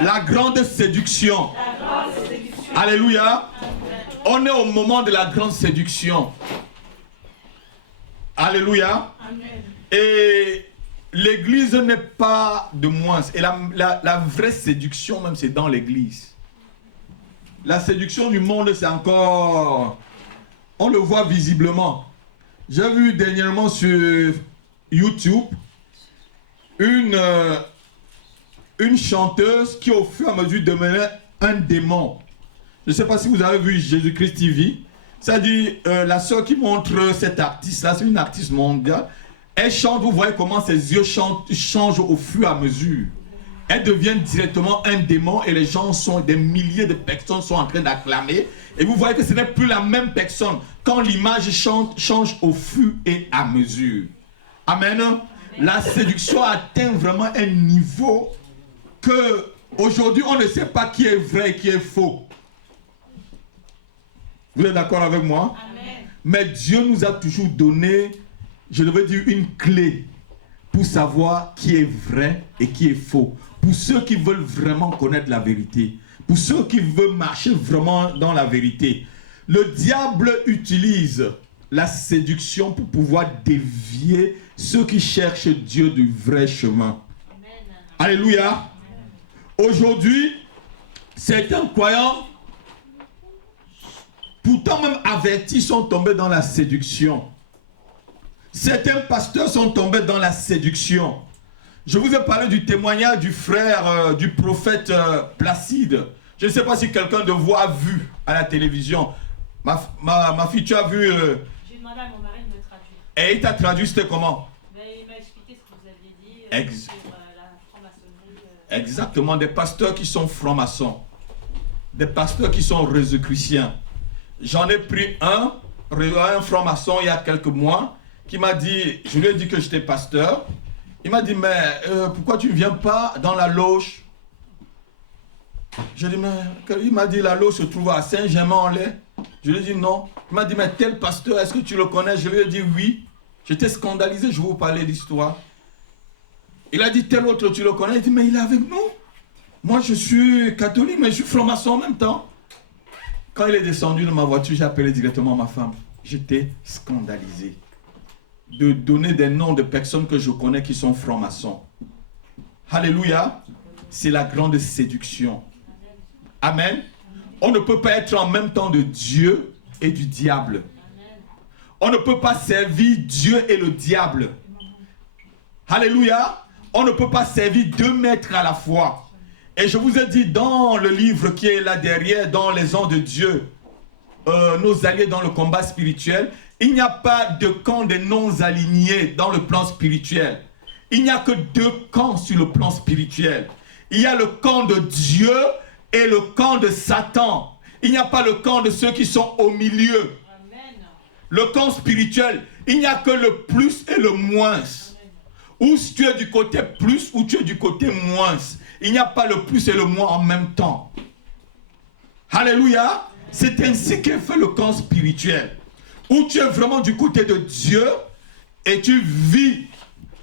La grande séduction. Alléluia. On est au moment de la grande séduction. Alléluia. Et l'église n'est pas de moins. Et la vraie séduction même, c'est dans l'église. La séduction du monde, c'est encore... On le voit visiblement. J'ai vu dernièrement sur YouTube une chanteuse qui au fur et à mesure devenait un démon. Je ne sais pas si vous avez vu Jésus-Christ TV. C'est-à-dire la sœur qui montre cette artiste-là, c'est une artiste mondiale. Elle chante, vous voyez comment ses yeux changent au fur et à mesure. Elle devient directement un démon et les gens sont, des milliers de personnes sont en train d'acclamer. Et vous voyez que ce n'est plus la même personne quand l'image change au fur et à mesure. Amen. La séduction atteint vraiment un niveau que aujourd'hui on ne sait pas qui est vrai et qui est faux. Vous êtes d'accord avec moi? Amen. Mais Dieu nous a toujours donné, je devais dire, une clé pour savoir qui est vrai et qui est faux. Pour ceux qui veulent vraiment connaître la vérité. Pour ceux qui veulent marcher vraiment dans la vérité. Le diable utilise la séduction pour pouvoir dévier ceux qui cherchent Dieu du vrai chemin. Amen. Alléluia. Aujourd'hui, certains croyants, pourtant même avertis, sont tombés dans la séduction. Certains pasteurs sont tombés dans la séduction. Je vous ai parlé du témoignage du frère, du prophète Placide. Je ne sais pas si quelqu'un de vous a vu à la télévision. Ma fille, tu as vu... J'ai demandé à mon mari de me traduire. Et il t'a traduit, c'était comment? Il m'a expliqué ce que vous aviez dit sur la franc-maçonnerie. Exactement, des pasteurs qui sont francs-maçons. Des pasteurs qui sont résicruciens. J'en ai pris un franc-maçon il y a quelques mois, qui m'a dit, je lui ai dit que j'étais pasteur. Il m'a dit, mais pourquoi tu ne viens pas dans la loge? Je lui ai dit, mais il m'a dit, la loge se trouve à Saint-Germain-en-Laye. Je lui ai dit, non. Il m'a dit, mais tel pasteur, est-ce que tu le connais? Je lui ai dit, oui. J'étais scandalisé, je vais vous parler d'histoire. Il a dit, tel autre, tu le connais? Il dit, mais il est avec nous. Moi, je suis catholique, mais je suis franc-maçon en même temps. Quand il est descendu dans ma voiture, j'ai appelé directement ma femme. J'étais scandalisé de donner des noms de personnes que je connais qui sont francs-maçons. Alléluia. C'est la grande séduction. Amen. On ne peut pas être en même temps de Dieu et du diable. On ne peut pas servir Dieu et le diable. Alléluia. On ne peut pas servir deux maîtres à la fois. Et je vous ai dit dans le livre qui est là derrière, dans les ans de Dieu, nos alliés dans le combat spirituel, il n'y a pas de camp des non-alignés dans le plan spirituel. Il n'y a que deux camps sur le plan spirituel. Il y a le camp de Dieu et le camp de Satan. Il n'y a pas le camp de ceux qui sont au milieu. Amen. Le camp spirituel, il n'y a que le plus et le moins. Ou si tu es du côté plus ou tu es du côté moins. Il n'y a pas le plus et le moins en même temps. Alléluia. C'est ainsi qu'est fait le camp spirituel. Où tu es vraiment du côté de Dieu et tu vis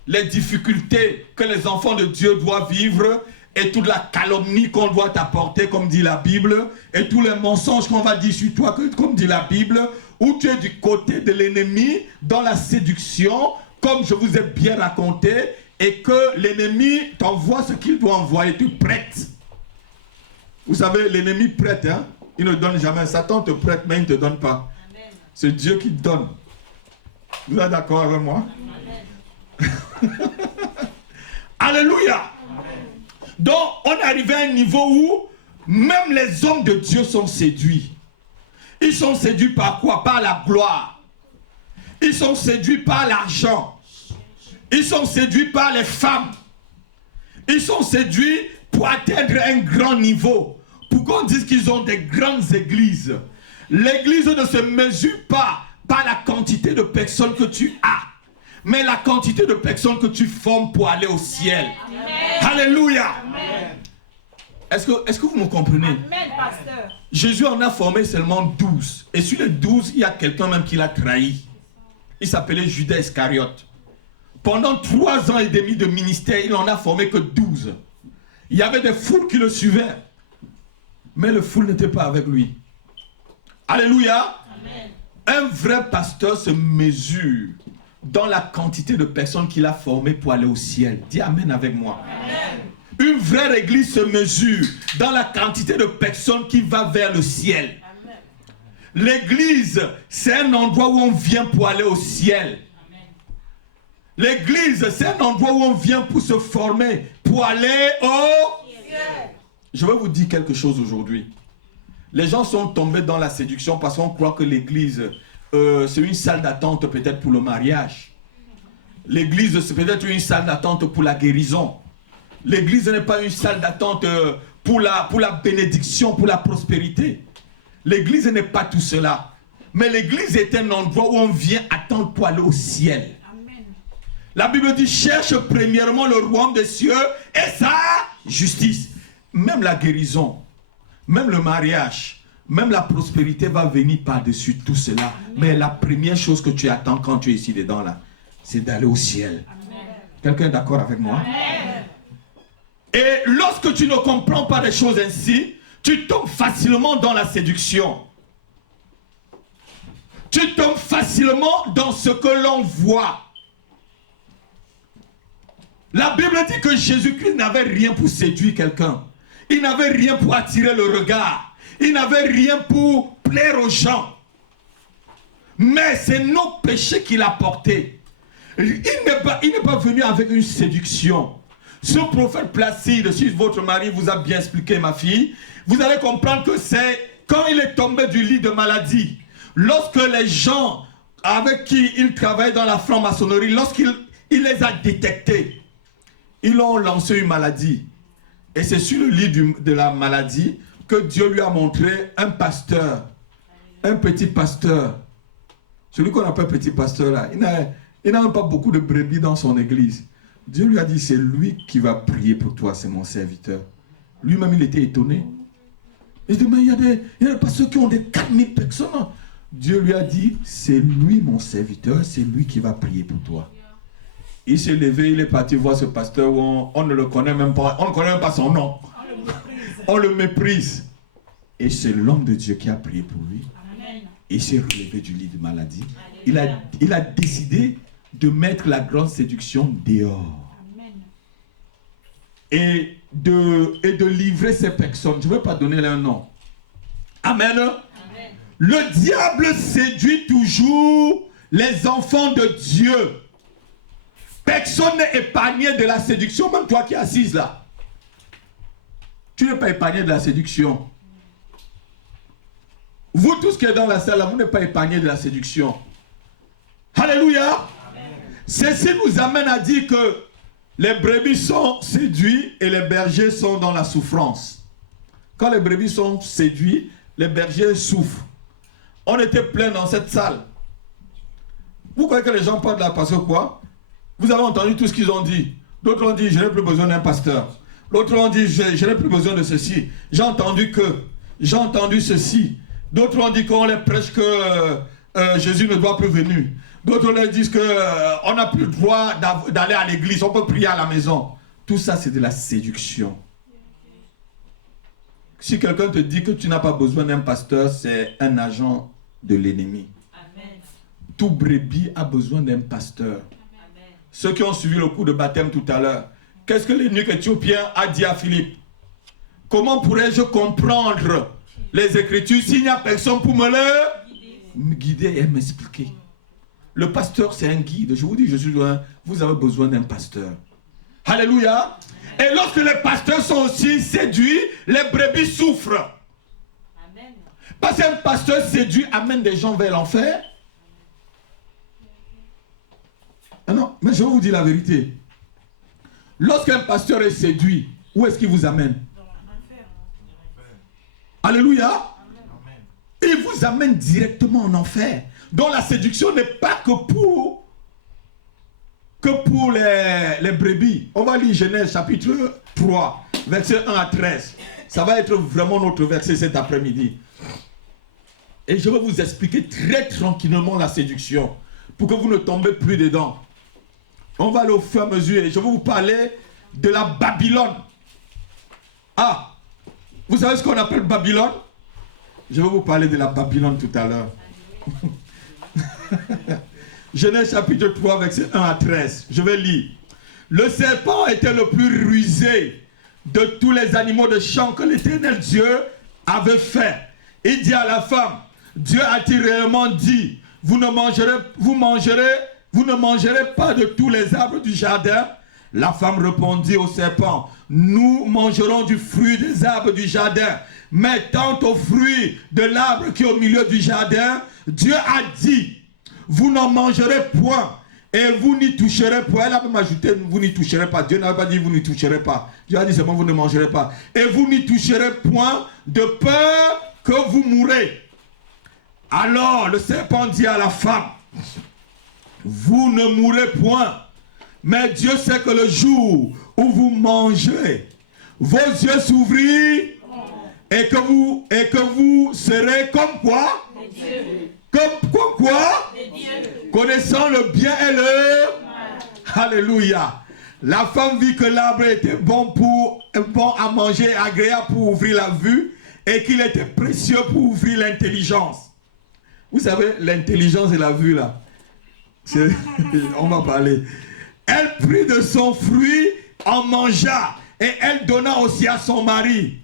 les difficultés que les enfants de Dieu doivent vivre et toute la calomnie qu'on doit t'apporter, comme dit la Bible, et tous les mensonges qu'on va dire sur toi, comme dit la Bible, où tu es du côté de l'ennemi dans la séduction, comme je vous ai bien raconté, et que l'ennemi t'envoie ce qu'il doit envoyer, tu prêtes. Vous savez, l'ennemi prête, hein? Il ne donne jamais. Satan te prête, mais il ne te donne pas. C'est Dieu qui te donne. Vous êtes d'accord avec moi? Alléluia. Donc, on est arrivé à un niveau où même les hommes de Dieu sont séduits. Ils sont séduits par quoi? Par la gloire. Ils sont séduits par l'argent. Ils sont séduits par les femmes. Ils sont séduits pour atteindre un grand niveau. Pour qu'on dise qu'ils ont des grandes églises. L'église ne se mesure pas par la quantité de personnes que tu as, mais la quantité de personnes que tu formes pour aller au ciel. Amen. Alléluia. Amen. Est-ce que vous me comprenez? Amen, pasteur. Jésus en a formé seulement 12. Et sur les 12, il y a quelqu'un même qui l'a trahi. Il s'appelait Judas Iscariote. Pendant 3 ans et demi de ministère, il n'en a formé que 12. Il y avait des foules qui le suivaient. Mais le foule n'était pas avec lui. Alléluia. Amen. Un vrai pasteur se mesure dans la quantité de personnes qu'il a formées pour aller au ciel. Dis Amen avec moi. Amen. Une vraie église se mesure dans la quantité de personnes qui va vers le ciel. Amen. L'église, c'est un endroit où on vient pour aller au ciel. Amen. L'église, c'est un endroit où on vient pour se former, pour aller au Ciel. Je vais vous dire quelque chose aujourd'hui. Les gens sont tombés dans la séduction parce qu'on croit que l'église, c'est une salle d'attente peut-être pour le mariage. L'église, c'est peut-être une salle d'attente pour la guérison. L'église n'est pas une salle d'attente pour la bénédiction, pour la prospérité. L'église n'est pas tout cela. Mais l'église est un endroit où on vient attendre pour aller au ciel. Amen. La Bible dit, cherche premièrement le royaume des cieux et sa justice. Même la guérison, même le mariage, même la prospérité va venir par-dessus tout cela. Amen. Mais la première chose que tu attends quand tu es ici dedans là, c'est d'aller au ciel. Quelqu'un est d'accord avec moi? Amen. Et lorsque tu ne comprends pas des choses ainsi, tu tombes facilement dans la séduction. Tu tombes facilement dans ce que l'on voit. La Bible dit que Jésus-Christ n'avait rien pour séduire quelqu'un. Il n'avait rien pour attirer le regard. Il n'avait rien pour plaire aux gens. Mais c'est nos péchés qu'il a portés. Il n'est pas venu avec une séduction. Ce prophète Placide, si votre mari vous a bien expliqué, ma fille, vous allez comprendre que c'est quand il est tombé du lit de maladie, lorsque les gens avec qui il travaillait dans la franc-maçonnerie, lorsqu'il les a détectés, ils ont lancé une maladie. Et c'est sur le lit de la maladie que Dieu lui a montré un pasteur, un petit pasteur. Celui qu'on appelle petit pasteur là, il n'a même pas beaucoup de brebis dans son église. Dieu lui a dit, c'est lui qui va prier pour toi, c'est mon serviteur. Lui-même, il était étonné. Il dit, mais il y a des pasteurs qui ont des 4000 personnes. Dieu lui a dit, c'est lui mon serviteur, c'est lui qui va prier pour toi. Il s'est levé, il est parti voir ce pasteur où on ne le connaît même pas, on ne connaît même pas son nom. On le méprise. Et c'est l'homme de Dieu qui a prié pour lui. Amen. Il s'est relevé du lit de maladie. Il a décidé de mettre la grande séduction dehors. Amen. Et de livrer ces personnes. Je ne vais pas donner leur nom. Amen. Amen. Le diable séduit toujours les enfants de Dieu. Personne n'est épargné de la séduction, même toi qui es assise là. Tu n'es pas épargné de la séduction. Vous tous qui êtes dans la salle là, vous n'êtes pas épargné de la séduction. Alléluia. Ceci nous amène à dire que les brebis sont séduits et les bergers sont dans la souffrance. Quand les brebis sont séduits, les bergers souffrent. On était plein dans cette salle. Vous croyez que les gens parlent là parce que quoi? Vous avez entendu tout ce qu'ils ont dit. D'autres ont dit, je n'ai plus besoin d'un pasteur. L'autre ont dit, je n'ai plus besoin de ceci. J'ai entendu ceci. D'autres ont dit qu'on les prêche que Jésus ne doit plus venir. D'autres leur disent qu'on n'a plus le droit d'aller à l'église, on peut prier à la maison. Tout ça, c'est de la séduction. Si quelqu'un te dit que tu n'as pas besoin d'un pasteur, c'est un agent de l'ennemi. Amen. Tout brebis a besoin d'un pasteur. Amen. Ceux qui ont suivi le cours de baptême tout à l'heure, qu'est-ce que l'eunuque éthiopien a dit à Philippe? Comment pourrais-je comprendre les Écritures s'il n'y a personne pour me guider et m'expliquer? Le pasteur, c'est un guide. Je vous dis, vous avez besoin d'un pasteur. Alléluia. Et lorsque les pasteurs sont aussi séduits, les brebis souffrent. Amen. Parce qu'un pasteur séduit amène des gens vers l'enfer. Ah non, mais je vais vous dire la vérité. Lorsqu'un pasteur est séduit, où est-ce qu'il vous amène? Alléluia. Il vous amène directement en enfer. Donc la séduction n'est pas que pour les brebis. On va lire Genèse chapitre 3, verset 1 à 13. Ça va être vraiment notre verset cet après-midi. Et je vais vous expliquer très tranquillement la séduction, pour que vous ne tombez plus dedans. On va aller au fur et à mesure et je vais vous parler de la Babylone. Ah, vous savez ce qu'on appelle Babylone? Je vais vous parler de la Babylone tout à l'heure. Genèse chapitre 3, verset 1 à 13. Je vais lire. Le serpent était le plus rusé de tous les animaux de champ que l'Éternel Dieu avait fait. Il dit à la femme, Dieu a-t-il réellement dit, vous ne mangerez pas de tous les arbres du jardin? La femme répondit au serpent, nous mangerons du fruit des arbres du jardin, mais quant au fruit de l'arbre qui est au milieu du jardin, Dieu a dit, vous n'en mangerez point et vous n'y toucherez point. Elle a même ajouté, vous n'y toucherez pas. Dieu n'avait pas dit, vous n'y toucherez pas. Dieu a dit seulement, vous ne mangerez pas. Et vous n'y toucherez point de peur que vous mourrez. Alors le serpent dit à la femme, vous ne mourrez point. Mais Dieu sait que le jour où vous mangez, vos yeux s'ouvriront et que vous serez comme quoi? Comme quoi? Connaissant le bien et le mal. Alléluia. La femme vit que l'arbre était bon à manger, agréable pour ouvrir la vue et qu'il était précieux pour ouvrir l'intelligence. Vous savez, l'intelligence et la vue là. On va parler. Elle prit de son fruit, en mangea, et elle donna aussi à son mari,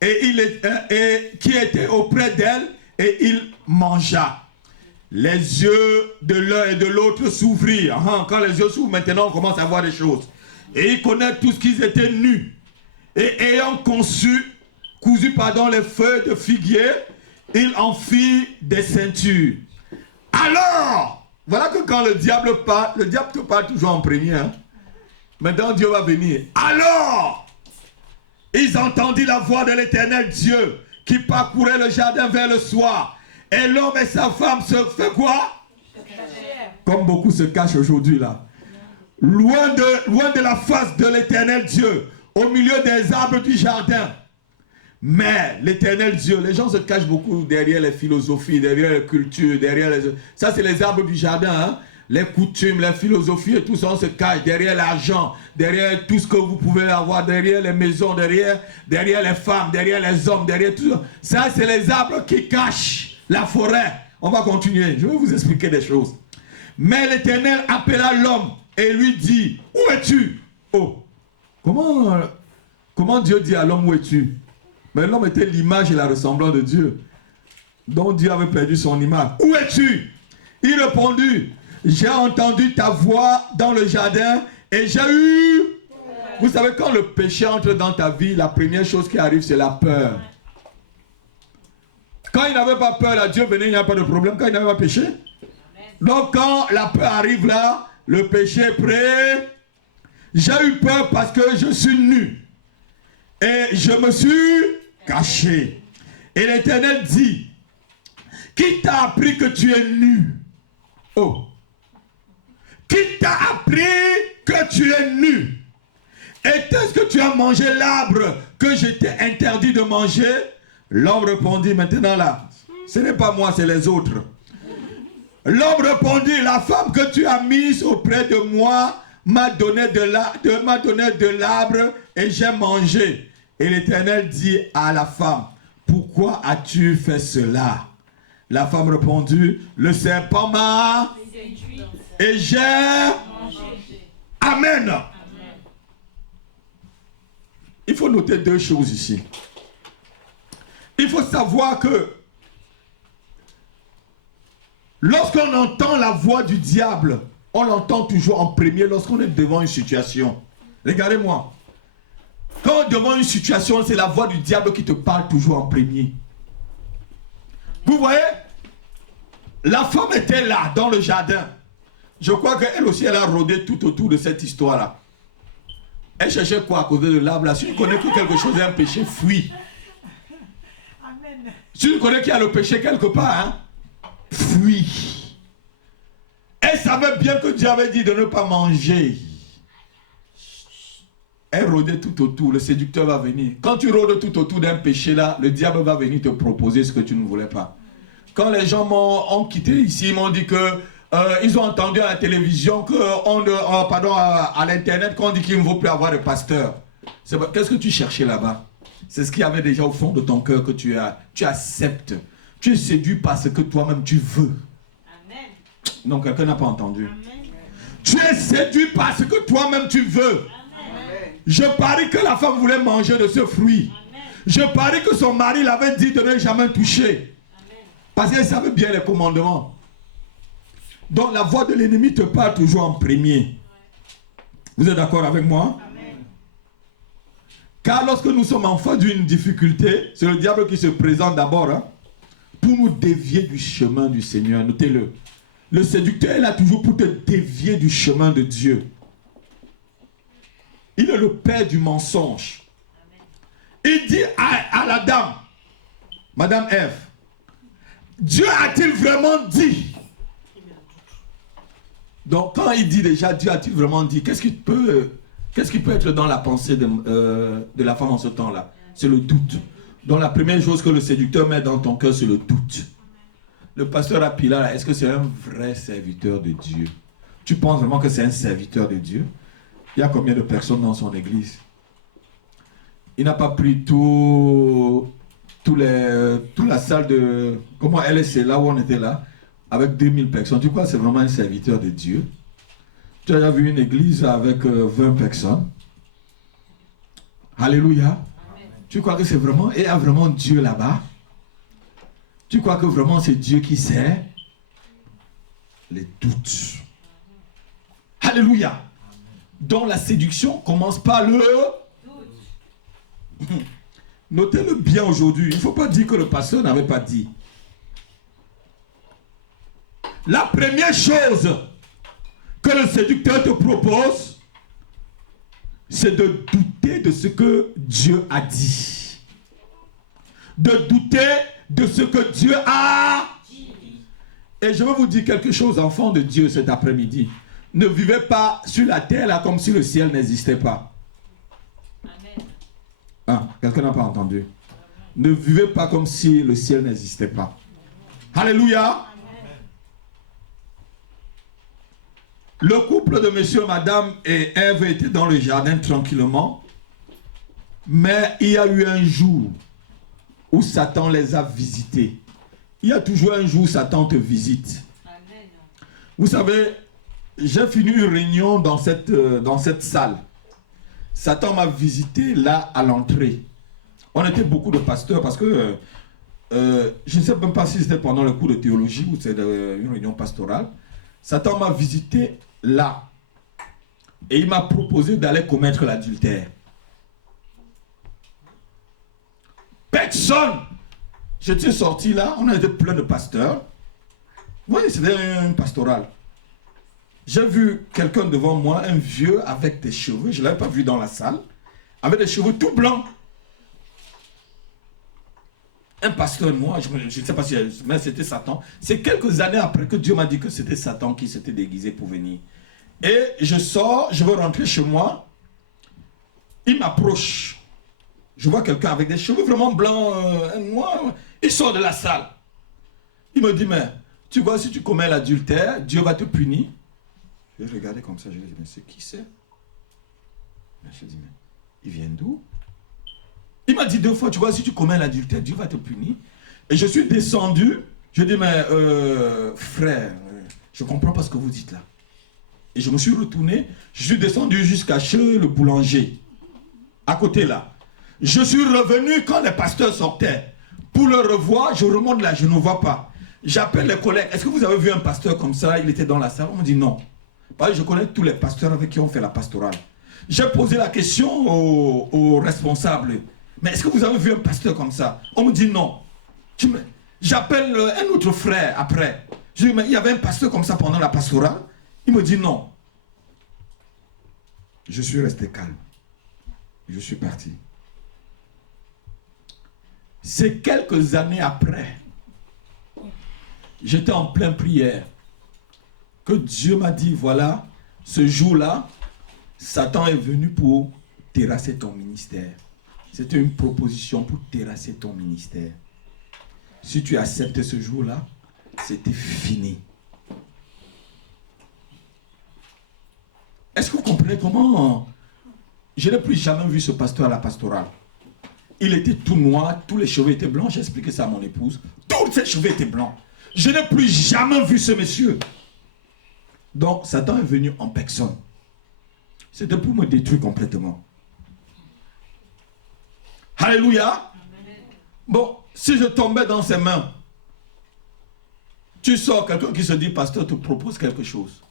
qui était auprès d'elle, et il mangea. Les yeux de l'un et de l'autre s'ouvrirent. Quand les yeux s'ouvrent, maintenant on commence à voir des choses. Et ils connaissent tous qu'ils étaient nus. Et ayant cousu les feuilles de figuier, il en fit des ceintures. Alors, voilà que quand le diable te parle toujours en premier. Maintenant Dieu va venir. Alors, ils entendirent la voix de l'Éternel Dieu qui parcourait le jardin vers le soir. Et l'homme et sa femme se fait quoi? Comme beaucoup se cachent aujourd'hui là. Loin de la face de l'Éternel Dieu, au milieu des arbres du jardin. Mais l'Éternel Dieu, les gens se cachent beaucoup derrière les philosophies, derrière les cultures, ça c'est les arbres du jardin, les coutumes, les philosophies et tout ça, on se cache derrière l'argent, derrière tout ce que vous pouvez avoir, derrière les maisons, derrière les femmes, derrière les hommes, derrière tout ça. Ça c'est les arbres qui cachent la forêt. On va continuer, je vais vous expliquer des choses. Mais l'Éternel appela l'homme et lui dit, où es-tu? Oh, comment Dieu dit à l'homme, où es-tu? Mais l'homme était l'image et la ressemblance de Dieu. Donc Dieu avait perdu son image. Où es-tu? Il répondit, j'ai entendu ta voix dans le jardin et j'ai eu... Vous savez, quand le péché entre dans ta vie, la première chose qui arrive, c'est la peur. Quand il n'avait pas peur, là, Dieu venait, il n'y a pas de problème. Quand il n'avait pas péché. Donc quand la peur arrive là, le péché est prêt. J'ai eu peur parce que je suis nu. Et je me suis caché. Et l'Éternel dit, qui t'a appris que tu es nu? Oh. Qui t'a appris que tu es nu? Est-ce que tu as mangé l'arbre que je t'ai interdit de manger? L'homme répondit, maintenant là, ce n'est pas moi, c'est les autres. L'homme répondit, la femme que tu as mise auprès de moi m'a donné de l'arbre et j'ai mangé. Et l'Éternel dit à la femme, pourquoi as-tu fait cela? La femme répondit, le serpent m'a et j'ai mangé. Amen. Il faut noter deux choses ici. Il faut savoir que lorsqu'on entend la voix du diable, on l'entend toujours en premier lorsqu'on est devant une situation. Regardez-moi. Quand devant une situation, c'est la voix du diable qui te parle toujours en premier. Vous voyez, la femme était là, dans le jardin. Je crois qu'elle aussi, elle a rôdé tout autour de cette histoire-là. Elle cherchait quoi à cause de l'arbre là? Si tu connais que quelque chose est un péché, fuis. Si tu connais qu'il y a le péché quelque part, fuis. Elle savait bien que Dieu avait dit de ne pas manger. Elle rôdait tout autour, le séducteur va venir. Quand tu rôdes tout autour d'un péché là, le diable va venir te proposer ce que tu ne voulais pas. Quand les gens m'ont quitté ici, ils m'ont dit que ils ont entendu à la télévision, à l'internet, qu'on dit qu'il ne faut plus avoir de pasteur. Qu'est-ce que tu cherchais là-bas? C'est ce qu'il y avait déjà au fond de ton cœur que tu acceptes. Tu es séduit par ce que toi-même tu veux. Amen. Non, quelqu'un n'a pas entendu. Amen. Tu es séduit par ce que toi-même tu veux. Amen. Je parie que la femme voulait manger de ce fruit. Amen. Je parie que son mari l'avait dit de ne jamais toucher. Amen. Parce qu'elle savait bien les commandements. Donc la voix de l'ennemi te parle toujours en premier. Vous êtes d'accord avec moi? Amen. Car lorsque nous sommes en face d'une difficulté, c'est le diable qui se présente d'abord, hein, pour nous dévier du chemin du Seigneur. Notez-le. Le séducteur est là toujours pour te dévier du chemin de Dieu. Il est le père du mensonge. Il dit à la dame, Madame Ève, Dieu a-t-il vraiment dit? Donc quand il dit déjà, Dieu a-t-il vraiment dit, qu'est-ce qui peut être dans la pensée de la femme en ce temps-là? C'est le doute. Donc la première chose que le séducteur met dans ton cœur, c'est le doute. Le pasteur Apila, est-ce que c'est un vrai serviteur de Dieu? Tu penses vraiment que c'est un serviteur de Dieu? Il y a combien de personnes dans son église? Il n'a pas pris toute la salle de... Comment LSC, là où on était là, avec 2000 personnes. Tu crois que c'est vraiment un serviteur de Dieu? Tu as déjà vu une église avec 20 personnes? Alléluia. Amen. Tu crois que c'est vraiment... Et il y a vraiment Dieu là-bas? Tu crois que vraiment c'est Dieu qui sert? Les doutes. Alléluia. Donc la séduction commence par le... Notez-le bien aujourd'hui. Il ne faut pas dire que le pasteur n'avait pas dit. La première chose que le séducteur te propose, c'est de douter de ce que Dieu a dit. De douter de ce que Dieu a dit. Et je veux vous dire quelque chose, enfants de Dieu, cet après-midi. Ne vivez pas sur la terre là comme si le ciel n'existait pas. Amen. Ah, quelqu'un n'a pas entendu. Ne vivez pas comme si le ciel n'existait pas. Alléluia. Le couple de monsieur, madame et Ève était dans le jardin tranquillement. Mais il y a eu un jour où Satan les a visités. Il y a toujours un jour où Satan te visite. Amen. Vous savez, j'ai fini une réunion dans cette salle. Satan m'a visité là à l'entrée. On était beaucoup de pasteurs parce que je ne sais même pas si c'était pendant le cours de théologie ou c'est une réunion pastorale. Satan m'a visité là. Et il m'a proposé d'aller commettre l'adultère. Personne. J'étais sorti là, on était plein de pasteurs. Oui, c'était un pastoral. J'ai vu quelqu'un devant moi, un vieux avec des cheveux, je ne l'avais pas vu dans la salle, avec des cheveux tout blancs. Un pasteur noir, je ne sais pas si mais c'était Satan. C'est quelques années après que Dieu m'a dit que c'était Satan qui s'était déguisé pour venir. Et je sors, je veux rentrer chez moi. Il m'approche. Je vois quelqu'un avec des cheveux vraiment blancs, noirs. Il sort de la salle. Il me dit, mais tu vois, si tu commets l'adultère, Dieu va te punir. Je regardais comme ça, je lui ai dit, mais c'est qui c'est? Je lui ai dit, mais il vient d'où? Il m'a dit 2 fois, tu vois, si tu commets l'adultère, Dieu va te punir. Et je suis descendu, je dis, mais frère, je ne comprends pas ce que vous dites là. Et je me suis retourné, je suis descendu jusqu'à chez le boulanger, à côté là. Je suis revenu quand les pasteurs sortaient. Pour le revoir, je remonte là, je ne vois pas. J'appelle les collègues, est-ce que vous avez vu un pasteur comme ça? Il était dans la salle, on me dit non. Parce que je connais tous les pasteurs avec qui on fait la pastorale. J'ai posé la question aux responsables. Mais est-ce que vous avez vu un pasteur comme ça? On me dit non. J'appelle un autre frère après. Je dis, mais il y avait un pasteur comme ça pendant la pastorale? Il me dit non. Je suis resté calme. Je suis parti. C'est quelques années après, j'étais en pleine prière, que Dieu m'a dit, voilà, ce jour-là, Satan est venu pour terrasser ton ministère. C'était une proposition pour terrasser ton ministère. Si tu acceptes ce jour-là, c'était fini. Est-ce que vous comprenez comment je n'ai plus jamais vu ce pasteur à la pastorale? il était tout noir, tous les cheveux étaient blancs. J'ai expliqué ça à mon épouse. Tous ses cheveux étaient blancs. Je n'ai plus jamais vu ce monsieur. Donc, Satan est venu en personne. C'était pour me détruire complètement. Alléluia. Bon, si je tombais dans ses mains, tu sors quelqu'un qui se dit, pasteur, te propose quelque chose.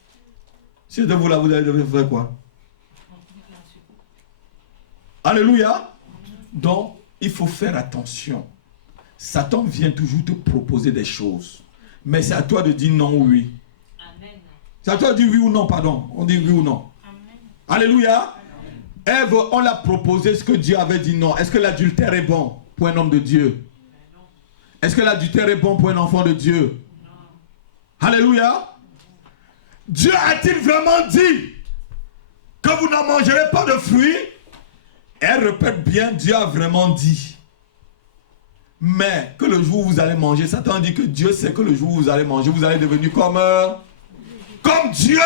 Si de vous là, vous allez faire quoi? Alléluia. Donc, il faut faire attention. Satan vient toujours te proposer des choses. Mais c'est à toi de dire non ou oui. Amen. C'est à toi de dire oui ou non, pardon. On dit oui ou non. Amen. Alléluia. Ève, on l'a proposé ce que Dieu avait dit non. Est-ce que l'adultère est bon pour un homme de Dieu? Est-ce que l'adultère est bon pour un enfant de Dieu? Non. Alléluia. Dieu a-t-il vraiment dit que vous n'en mangerez pas de fruits? Elle répète bien, Dieu a vraiment dit. Mais que le jour où vous allez manger, Satan dit que Dieu sait que le jour où vous allez manger, vous allez devenir comme Dieu.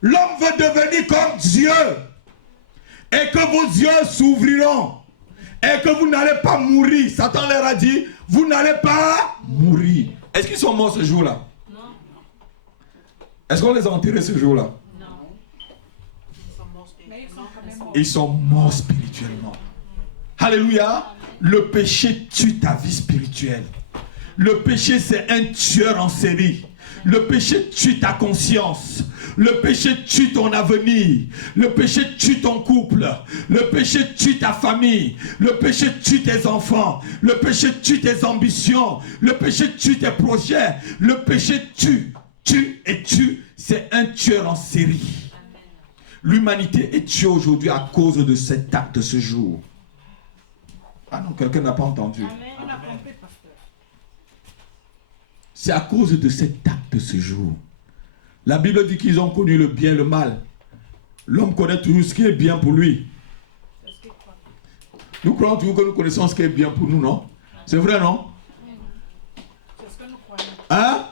L'homme veut devenir comme Dieu. Et que vos yeux s'ouvriront. Et que vous n'allez pas mourir. Satan leur a dit, vous n'allez pas mourir. Est-ce qu'ils sont morts ce jour-là? Non. Est-ce qu'on les a enterrés ce jour-là? Non. Ils sont morts spirituellement. Alléluia. Le péché tue ta vie spirituelle. Le péché, c'est un tueur en série. Le péché tue ta conscience. Le péché tue ton avenir. Le péché tue ton couple. Le péché tue ta famille. Le péché tue tes enfants. Le péché tue tes ambitions. Le péché tue tes projets. Le péché tue. C'est un tueur en série. L'humanité est tuée aujourd'hui à cause de cet acte de ce jour. Ah non, quelqu'un n'a pas entendu. C'est à cause de cet acte de ce jour. La Bible dit qu'ils ont connu le bien et le mal. L'homme connaît toujours ce qui est bien pour lui. Nous croyons toujours que nous connaissons ce qui est bien pour nous, non? C'est vrai, non? C'est ce que nous croyons. Hein?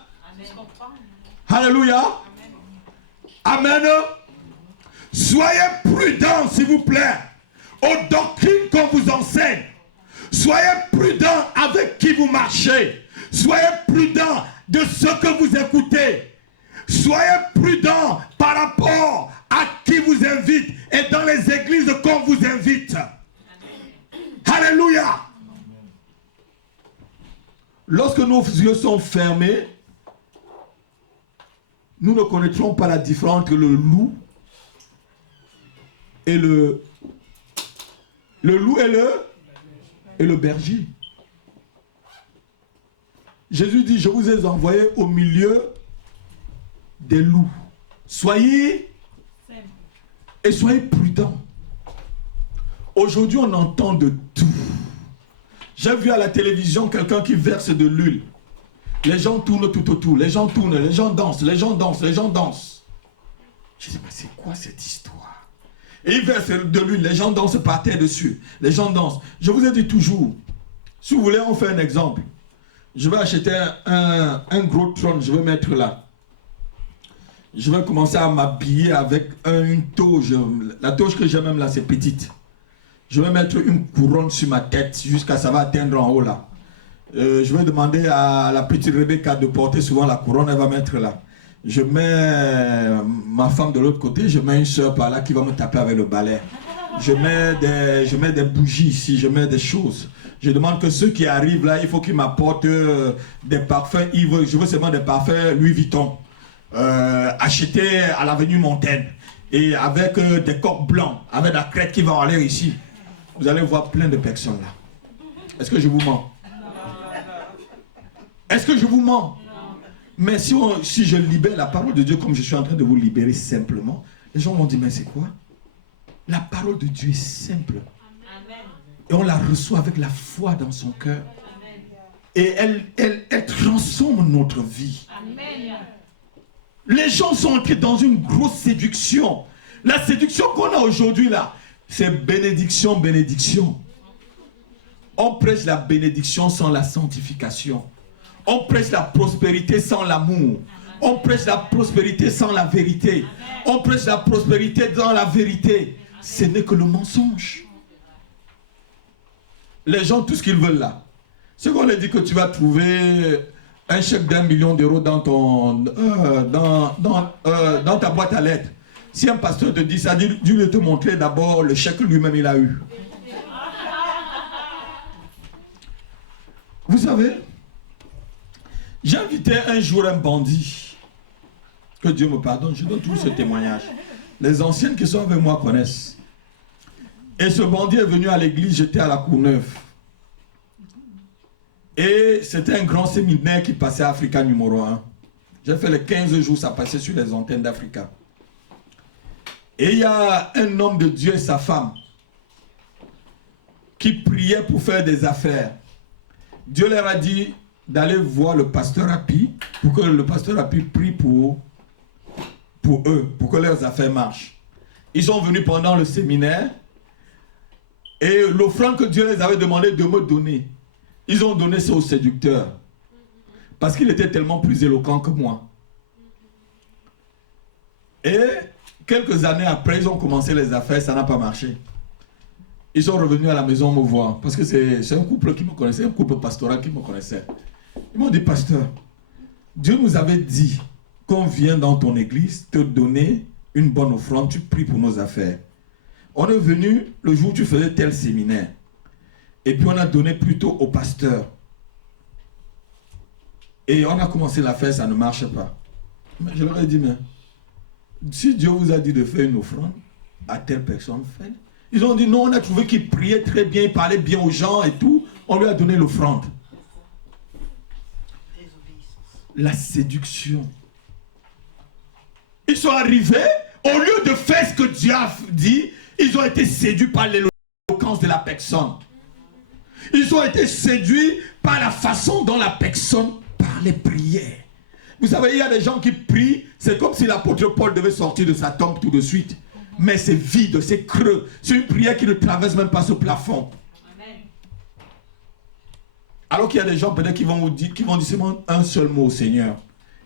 Alléluia. Amen. Soyez prudents, s'il vous plaît, aux doctrines qu'on vous enseigne. Soyez prudents avec qui vous marchez. Soyez prudents de ce que vous écoutez. Soyez prudents par rapport à qui vous invite et dans les églises qu'on vous invite. Alléluia. Lorsque nos yeux sont fermés, nous ne connaîtrons pas la différence entre le loup et le loup et le berger. Jésus dit, je vous ai envoyé au milieu des loups. Soyez et soyez prudents. Aujourd'hui, on entend de tout. J'ai vu à la télévision quelqu'un qui verse de l'huile. Les gens tournent tout autour. Les gens tournent, les gens dansent, les gens dansent, les gens dansent. Je dis, mais c'est quoi cette histoire? Et il verse de l'huile. Les gens dansent par terre dessus. Les gens dansent. Je vous ai dit toujours, si vous voulez, on fait un exemple. Je vais acheter un gros trône, je vais mettre là. Je vais commencer à m'habiller avec une toge. La toge que j'ai même là, c'est petite. Je vais mettre une couronne sur ma tête jusqu'à ça va atteindre en haut là. Je vais demander à la petite Rebecca de porter souvent la couronne, elle va mettre là. Je mets ma femme de l'autre côté, je mets une soeur par là qui va me taper avec le balai. Je mets des bougies ici, je mets des choses. Je demande que ceux qui arrivent là, il faut qu'ils m'apportent des parfums. Je veux seulement des parfums Louis Vuitton. Achetés à l'avenue Montaigne. Et avec des coques blancs, avec la crête qui va aller ici. Vous allez voir plein de personnes là. Est-ce que je vous mens? Est-ce que je vous mens? Mais si je libère la parole de Dieu comme je suis en train de vous libérer simplement, les gens vont dire, mais c'est quoi? La parole de Dieu est simple. Et on la reçoit avec la foi dans son cœur. Et elle transforme notre vie. Les gens sont entrés dans une grosse séduction. La séduction qu'on a aujourd'hui là, c'est bénédiction, bénédiction. On prêche la bénédiction sans la sanctification. On prêche la prospérité sans l'amour. On prêche la prospérité sans la vérité. On prêche la prospérité dans la vérité. Ce n'est que le mensonge. les gens, tout ce qu'ils veulent là. C'est qu'on leur dit que tu vas trouver un chèque d'1 million d'euros dans ta boîte à lettres. Si un pasteur te dit ça, dis-lui te montrer d'abord le chèque lui-même il a eu. Vous savez, j'ai invité un jour un bandit. Que Dieu me pardonne, je donne tout ce témoignage. Les anciennes qui sont avec moi connaissent. Et ce bandit est venu à l'église, j'étais à la Courneuve. Et c'était un grand séminaire qui passait à Africa numéro 1. J'ai fait les 15 jours, ça passait sur les antennes d'Africa. Et il y a un homme de Dieu et sa femme qui priaient pour faire des affaires. Dieu leur a dit d'aller voir le pasteur Happy pour que le pasteur Happy prie pour eux, pour que leurs affaires marchent. Ils sont venus pendant le séminaire et l'offrande que Dieu les avait demandé de me donner, ils ont donné ça au séducteur parce qu'il était tellement plus éloquent que moi. Et quelques années après, ils ont commencé les affaires, ça n'a pas marché. Ils sont revenus à la maison me voir parce que c'est un couple qui me connaissait, un couple pastoral qui me connaissait. Ils m'ont dit, pasteur, Dieu nous avait dit qu'on vient dans ton église te donner une bonne offrande, tu pries pour nos affaires. On est venu le jour où tu faisais tel séminaire. Et puis on a donné plutôt au pasteur. Et on a commencé l'affaire, ça ne marche pas. Mais je leur ai dit, mais si Dieu vous a dit de faire une offrande à telle personne, faites. Ils ont dit non, on a trouvé qu'il priait très bien, il parlait bien aux gens et tout. On lui a donné l'offrande. La séduction. Ils sont arrivés, au lieu de faire ce que Dieu a dit, ils ont été séduits par l'éloquence de la personne. Ils ont été séduits par la façon dont la personne parlait, priait. Vous savez, il y a des gens qui prient, c'est comme si l'apôtre Paul devait sortir de sa tombe tout de suite. Mais c'est vide, c'est creux. C'est une prière qui ne traverse même pas ce plafond. Amen. Alors qu'il y a des gens peut-être qui vont dire seulement un seul mot au Seigneur.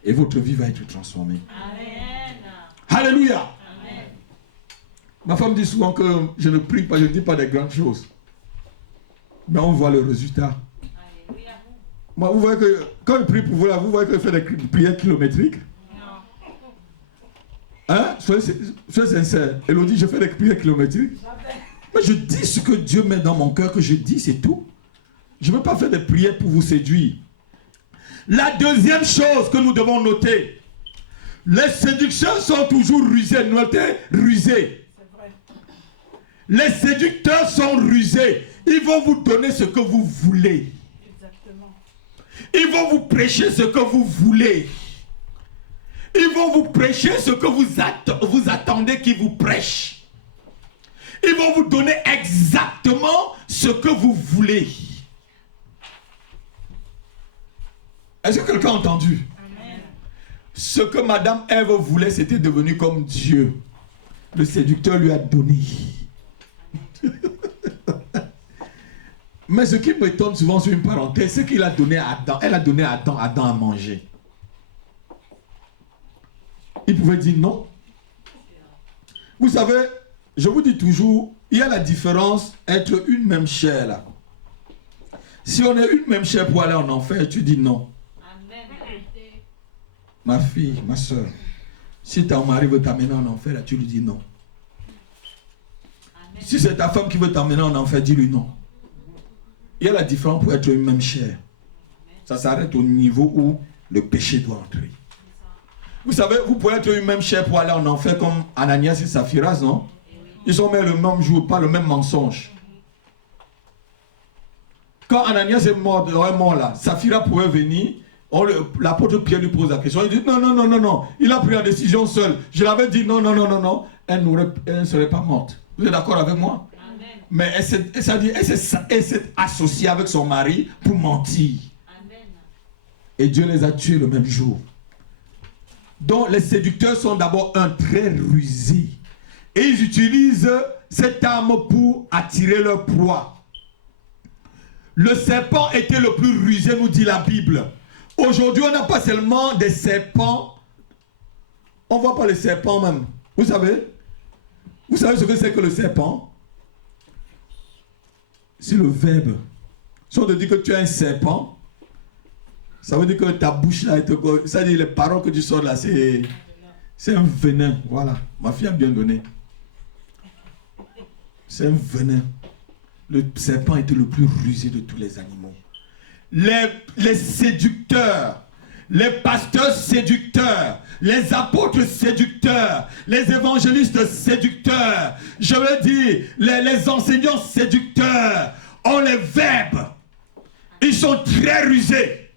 Et votre vie va être transformée. Amen. Alléluia. Amen. Ma femme dit souvent que je ne prie pas, je ne dis pas des grandes choses. Mais on voit le résultat. Alléluia. Bon, vous voyez que quand je prie pour vous, là, vous voyez que je fais des prières kilométriques. Hein? Soyez sincère. Elodie, je fais des prières kilométriques. Mais je dis ce que Dieu met dans mon cœur, que je dis, c'est tout. Je ne veux pas faire des prières pour vous séduire. La deuxième chose que nous devons noter, les séductions sont toujours rusées. Notez, rusées. Les séducteurs sont rusés. Ils vont vous donner ce que vous voulez. Exactement. Ils vont vous prêcher ce que vous voulez. Ils vont vous prêcher ce que vous attendez qu'ils vous prêchent. Ils vont vous donner exactement ce que vous voulez. Est-ce que quelqu'un a entendu? Amen. Ce que Madame Ève voulait, c'était devenu comme Dieu. Le séducteur lui a donné. Mais ce qui m'étonne souvent sur une parenthèse, c'est qu'il a donné à Adam. Elle a donné à Adam à manger. Il pouvait dire non. Vous savez, je vous dis toujours, il y a la différence entre une même chair là. Si on est une même chair pour aller en enfer, tu dis non. Amen. Ma fille, ma soeur, si ton mari veut t'amener en enfer, là, tu lui dis non. Amen. Si c'est ta femme qui veut t'amener en enfer, dis-lui non. Il y a la différence pour être une même chair. Ça s'arrête au niveau où le péché doit entrer. Vous savez, vous pouvez être une même chair pour aller en enfer comme Ananias et Saphiras, non? Ils ont mis le même jour, pas le même mensonge. Quand Ananias est mort là, Saphira pouvait venir, l'apôtre Pierre lui pose la question, il dit non, il a pris la décision seul. Je l'avais dit non, elle ne serait pas morte. Vous êtes d'accord avec moi? Amen. Mais elle s'est associée avec son mari pour mentir. Amen. Et Dieu les a tués le même jour. Donc les séducteurs sont d'abord très rusés. Et ils utilisent cette arme pour attirer leur proie. Le serpent était le plus rusé, nous dit la Bible. Aujourd'hui, on n'a pas seulement des serpents. On ne voit pas les serpents même. Vous savez ce que c'est que le serpent? c'est le verbe. Si on te dit que tu es un serpent, ça veut dire que ta bouche là, ça veut dire les paroles que tu sors là, c'est un venin. Voilà, ma fille a bien donné. C'est un venin. Le serpent était le plus rusé de tous les animaux. Les séducteurs, les pasteurs séducteurs, les apôtres séducteurs, les évangélistes séducteurs, je veux dire, les enseignants séducteurs ont les verbes. Ils sont très rusés.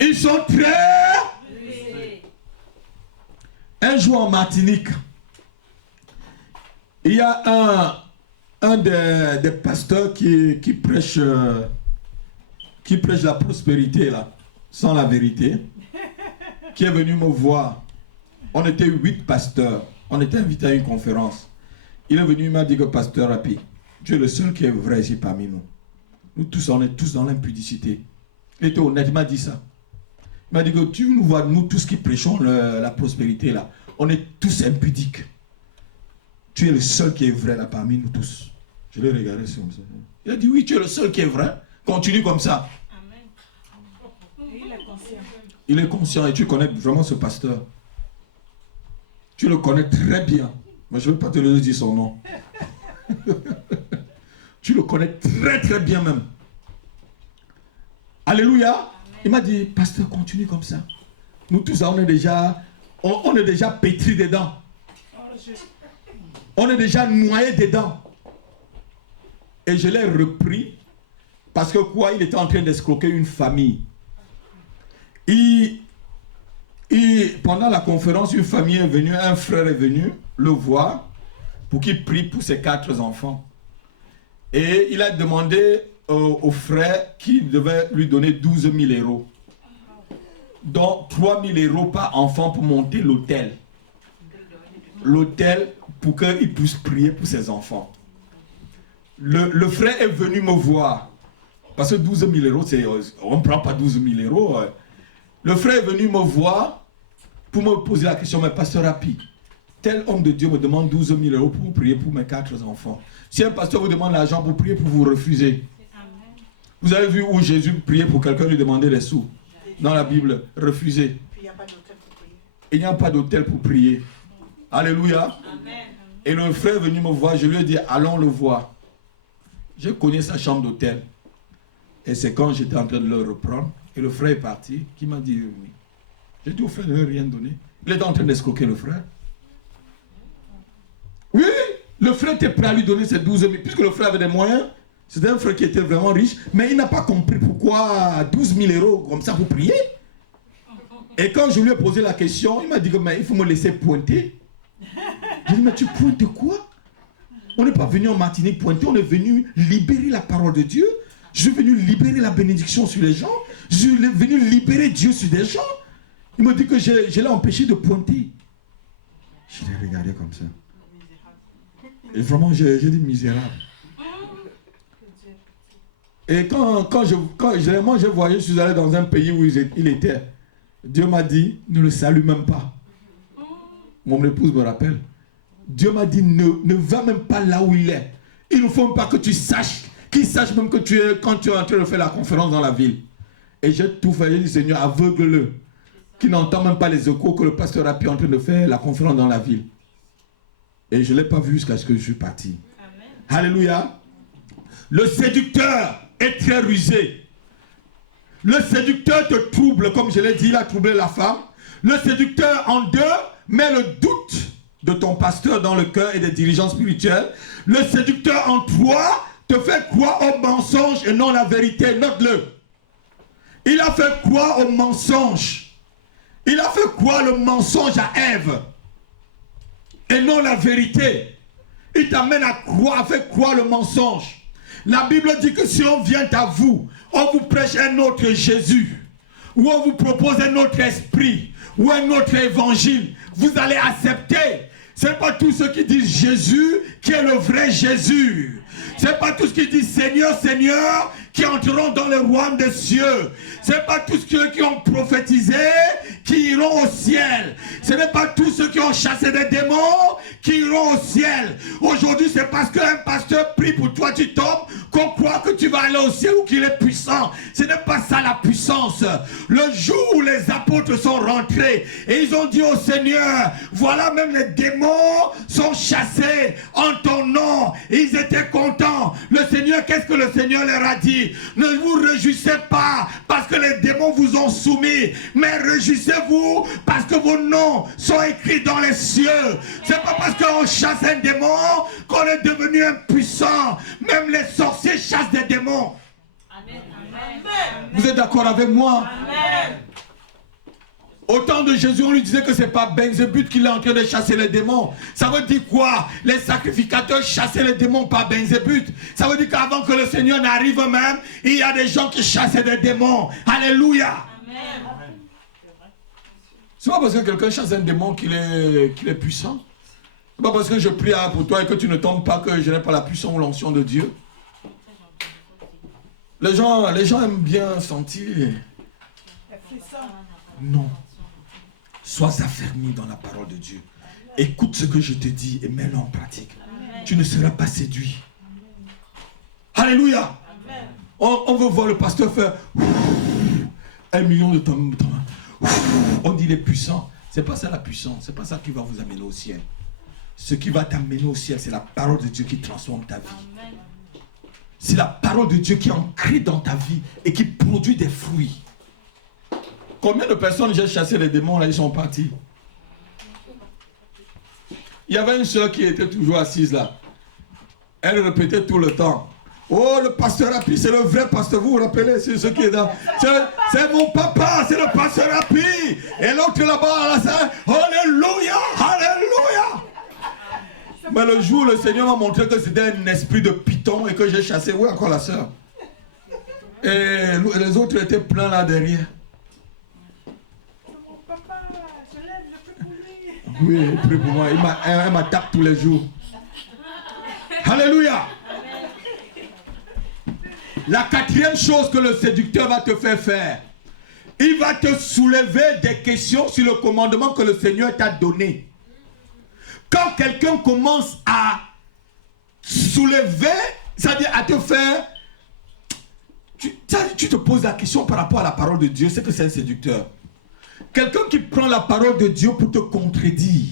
Ils sont très rusés. Un jour en Martinique, il y a un des pasteurs qui prêche la prospérité là, sans la vérité, qui est venu me voir. On était 8 pasteurs. On était invités à une conférence. Il est venu, il m'a dit que pasteur Rapi, tu es le seul qui est vrai ici parmi nous. Nous tous, on est tous dans l'impudicité. Il était honnête, il m'a dit ça. Il m'a dit que tu nous vois, nous tous qui prêchons la prospérité là, on est tous impudiques. Tu es le seul qui est vrai là parmi nous tous. Je l'ai regardé sur ça. Il a dit oui, tu es le seul qui est vrai. Continue comme ça. Amen. Il est conscient. Il est conscient et tu connais vraiment ce pasteur. Tu le connais très bien. Mais je ne vais pas te le dire son nom. Tu le connais très très bien même. Alléluia. Amen. Il m'a dit, pasteur, continue comme ça. Nous tous, on est déjà pétris dedans. On est déjà noyés dedans. Et je l'ai repris parce que quoi, il était en train d'escroquer une famille. Pendant la conférence, une famille est venue, un frère est venu le voir pour qu'il prie pour ses 4 enfants. Et il a demandé au frère qu'il devait lui donner 12 000 euros. Donc 3 000 euros par enfant pour monter l'hôtel. L'hôtel pour qu'il puisse prier pour ses enfants. Le frère est venu me voir. Parce que 12 000 euros, on ne prend pas 12 000 euros. Le frère est venu me voir pour me poser la question, mais pasteur Rapi, tel homme de Dieu me demande 12 000 euros pour prier pour mes 4 enfants. Si un pasteur vous demande l'argent pour prier, pour vous refuser. Vous avez vu où Jésus priait pour quelqu'un lui demander des sous? Dans la Bible, refuser. Il n'y a pas d'hôtel pour prier. Alléluia. Amen. Et le frère est venu me voir, je lui ai dit, allons le voir. Je connais sa chambre d'hôtel. Et c'est quand j'étais en train de le reprendre, et le frère est parti, qui m'a dit oui. J'ai dit au frère de ne rien donner. Il était en train d'escroquer le frère. Oui, le frère était prêt à lui donner ses 12 000, puisque le frère avait des moyens. C'était un frère qui était vraiment riche, mais il n'a pas compris pourquoi 12 000 euros comme ça pour prier. Et quand je lui ai posé la question, il m'a dit que mais il faut me laisser pointer. J'ai dit, mais tu pointes quoi? On n'est pas venu en Martinique pointer, on est venu libérer la parole de Dieu. Je suis venu libérer la bénédiction sur les gens. Je suis venu libérer Dieu sur des gens. Il m'a dit que je l'ai empêché de pointer. Je l'ai regardé comme ça. Et vraiment, j'ai dit misérable. Et quand je voyais, je suis allé dans un pays où il était. Dieu m'a dit, ne le salue même pas. Mon épouse me rappelle. Dieu m'a dit, ne va même pas là où il est. Il ne faut même pas que tu saches, qu'il sache même que tu es, quand tu es en train de faire la conférence dans la ville. Et j'ai tout fait, j'ai dit, Seigneur, aveugle-le. Qu'il n'entend même pas les échos que le pasteur Rapi est en train de faire la conférence dans la ville. Et je ne l'ai pas vu jusqu'à ce que je suis parti. Amen. Alléluia. Le séducteur est très rusé. Le séducteur te trouble, comme je l'ai dit, il a troublé la femme. Le séducteur en 2 met le doute de ton pasteur dans le cœur et des dirigeants spirituels. Le séducteur en 3 te fait croire au mensonge et non la vérité. Note-le. Il a fait croire au mensonge. Il a fait croire le mensonge à Ève et non la vérité. Il t'amène à croire, à faire croire le mensonge. La Bible dit que si on vient à vous, on vous prêche un autre Jésus, ou on vous propose un autre esprit, ou un autre évangile, vous allez accepter. Ce n'est pas tous ceux qui disent Jésus qui est le vrai Jésus. Ce n'est pas tous ceux qui disent Seigneur, Seigneur qui entreront dans le royaume des cieux. Ce n'est pas tous ceux qui ont prophétisé qui iront au ciel. Ce n'est pas tous ceux qui ont chassé des démons qui iront au ciel. Aujourd'hui, c'est parce qu'un pasteur prie pour toi, tu tombes, qu'on croit que tu vas aller au ciel ou qu'il est puissant. Ce n'est pas ça la puissance. Le jour où les apôtres sont rentrés et ils ont dit au Seigneur, voilà, même les démons sont chassés en ton nom. Et ils étaient contents. Le Seigneur, qu'est-ce que le Seigneur leur a dit? Ne vous réjouissez pas parce que les démons vous ont soumis, mais réjouissez-vous parce que vos noms sont écrits dans les cieux. C'est pas parce qu'on chasse un démon qu'on est devenu impuissant. Même les sorciers chassent des démons. Amen. Vous êtes d'accord avec moi? Amen. Au temps de Jésus, on lui disait que c'est pas Belzébuth qui est en train de chasser les démons. Ça veut dire quoi? Les sacrificateurs chassaient les démons par Belzébuth. Ça veut dire qu'avant que le Seigneur n'arrive même, il y a des gens qui chassaient des démons. Alléluia. Amen. C'est pas parce que quelqu'un chasse un démon qu'il est puissant. C'est pas parce que je prie pour toi et que tu ne tombes pas que je n'ai pas la puissance ou l'onction de Dieu. Les gens aiment bien sentir. Non. Sois affermi dans la parole de Dieu. Écoute ce que je te dis et mets-le en pratique. Amen. Tu ne seras pas séduit. Amen. Alléluia. Amen. On veut voir le pasteur faire 1 million de temps. On dit il est puissant. C'est pas ça la puissance. C'est pas ça qui va vous amener au ciel. Ce qui va t'amener au ciel, c'est la parole de Dieu qui transforme ta vie. Amen. C'est la parole de Dieu qui est ancrée dans ta vie et qui produit des fruits. Combien de personnes j'ai chassé les démons là, ils sont partis. Il y avait une soeur qui était toujours assise là. Elle répétait tout le temps. Oh, le pasteur Rapi, c'est le vrai pasteur. Vous vous rappelez, c'est ce qui est là. C'est mon papa, c'est le pasteur Rapi. Et l'autre là-bas, là, alléluia, alléluia. Mais le jour, le Seigneur m'a montré que c'était un esprit de python et que j'ai chassé. Où est encore la soeur? Et les autres étaient pleins là derrière. Oui, prie pour moi. Elle m'attaque tous les jours. Alléluia. La quatrième chose que le séducteur va te faire, il va te soulever des questions sur le commandement que le Seigneur t'a donné. Quand quelqu'un commence à soulever, c'est-à-dire à te faire, tu te poses la question par rapport à la parole de Dieu, c'est que c'est un séducteur. Quelqu'un qui prend la parole de Dieu pour te contredire.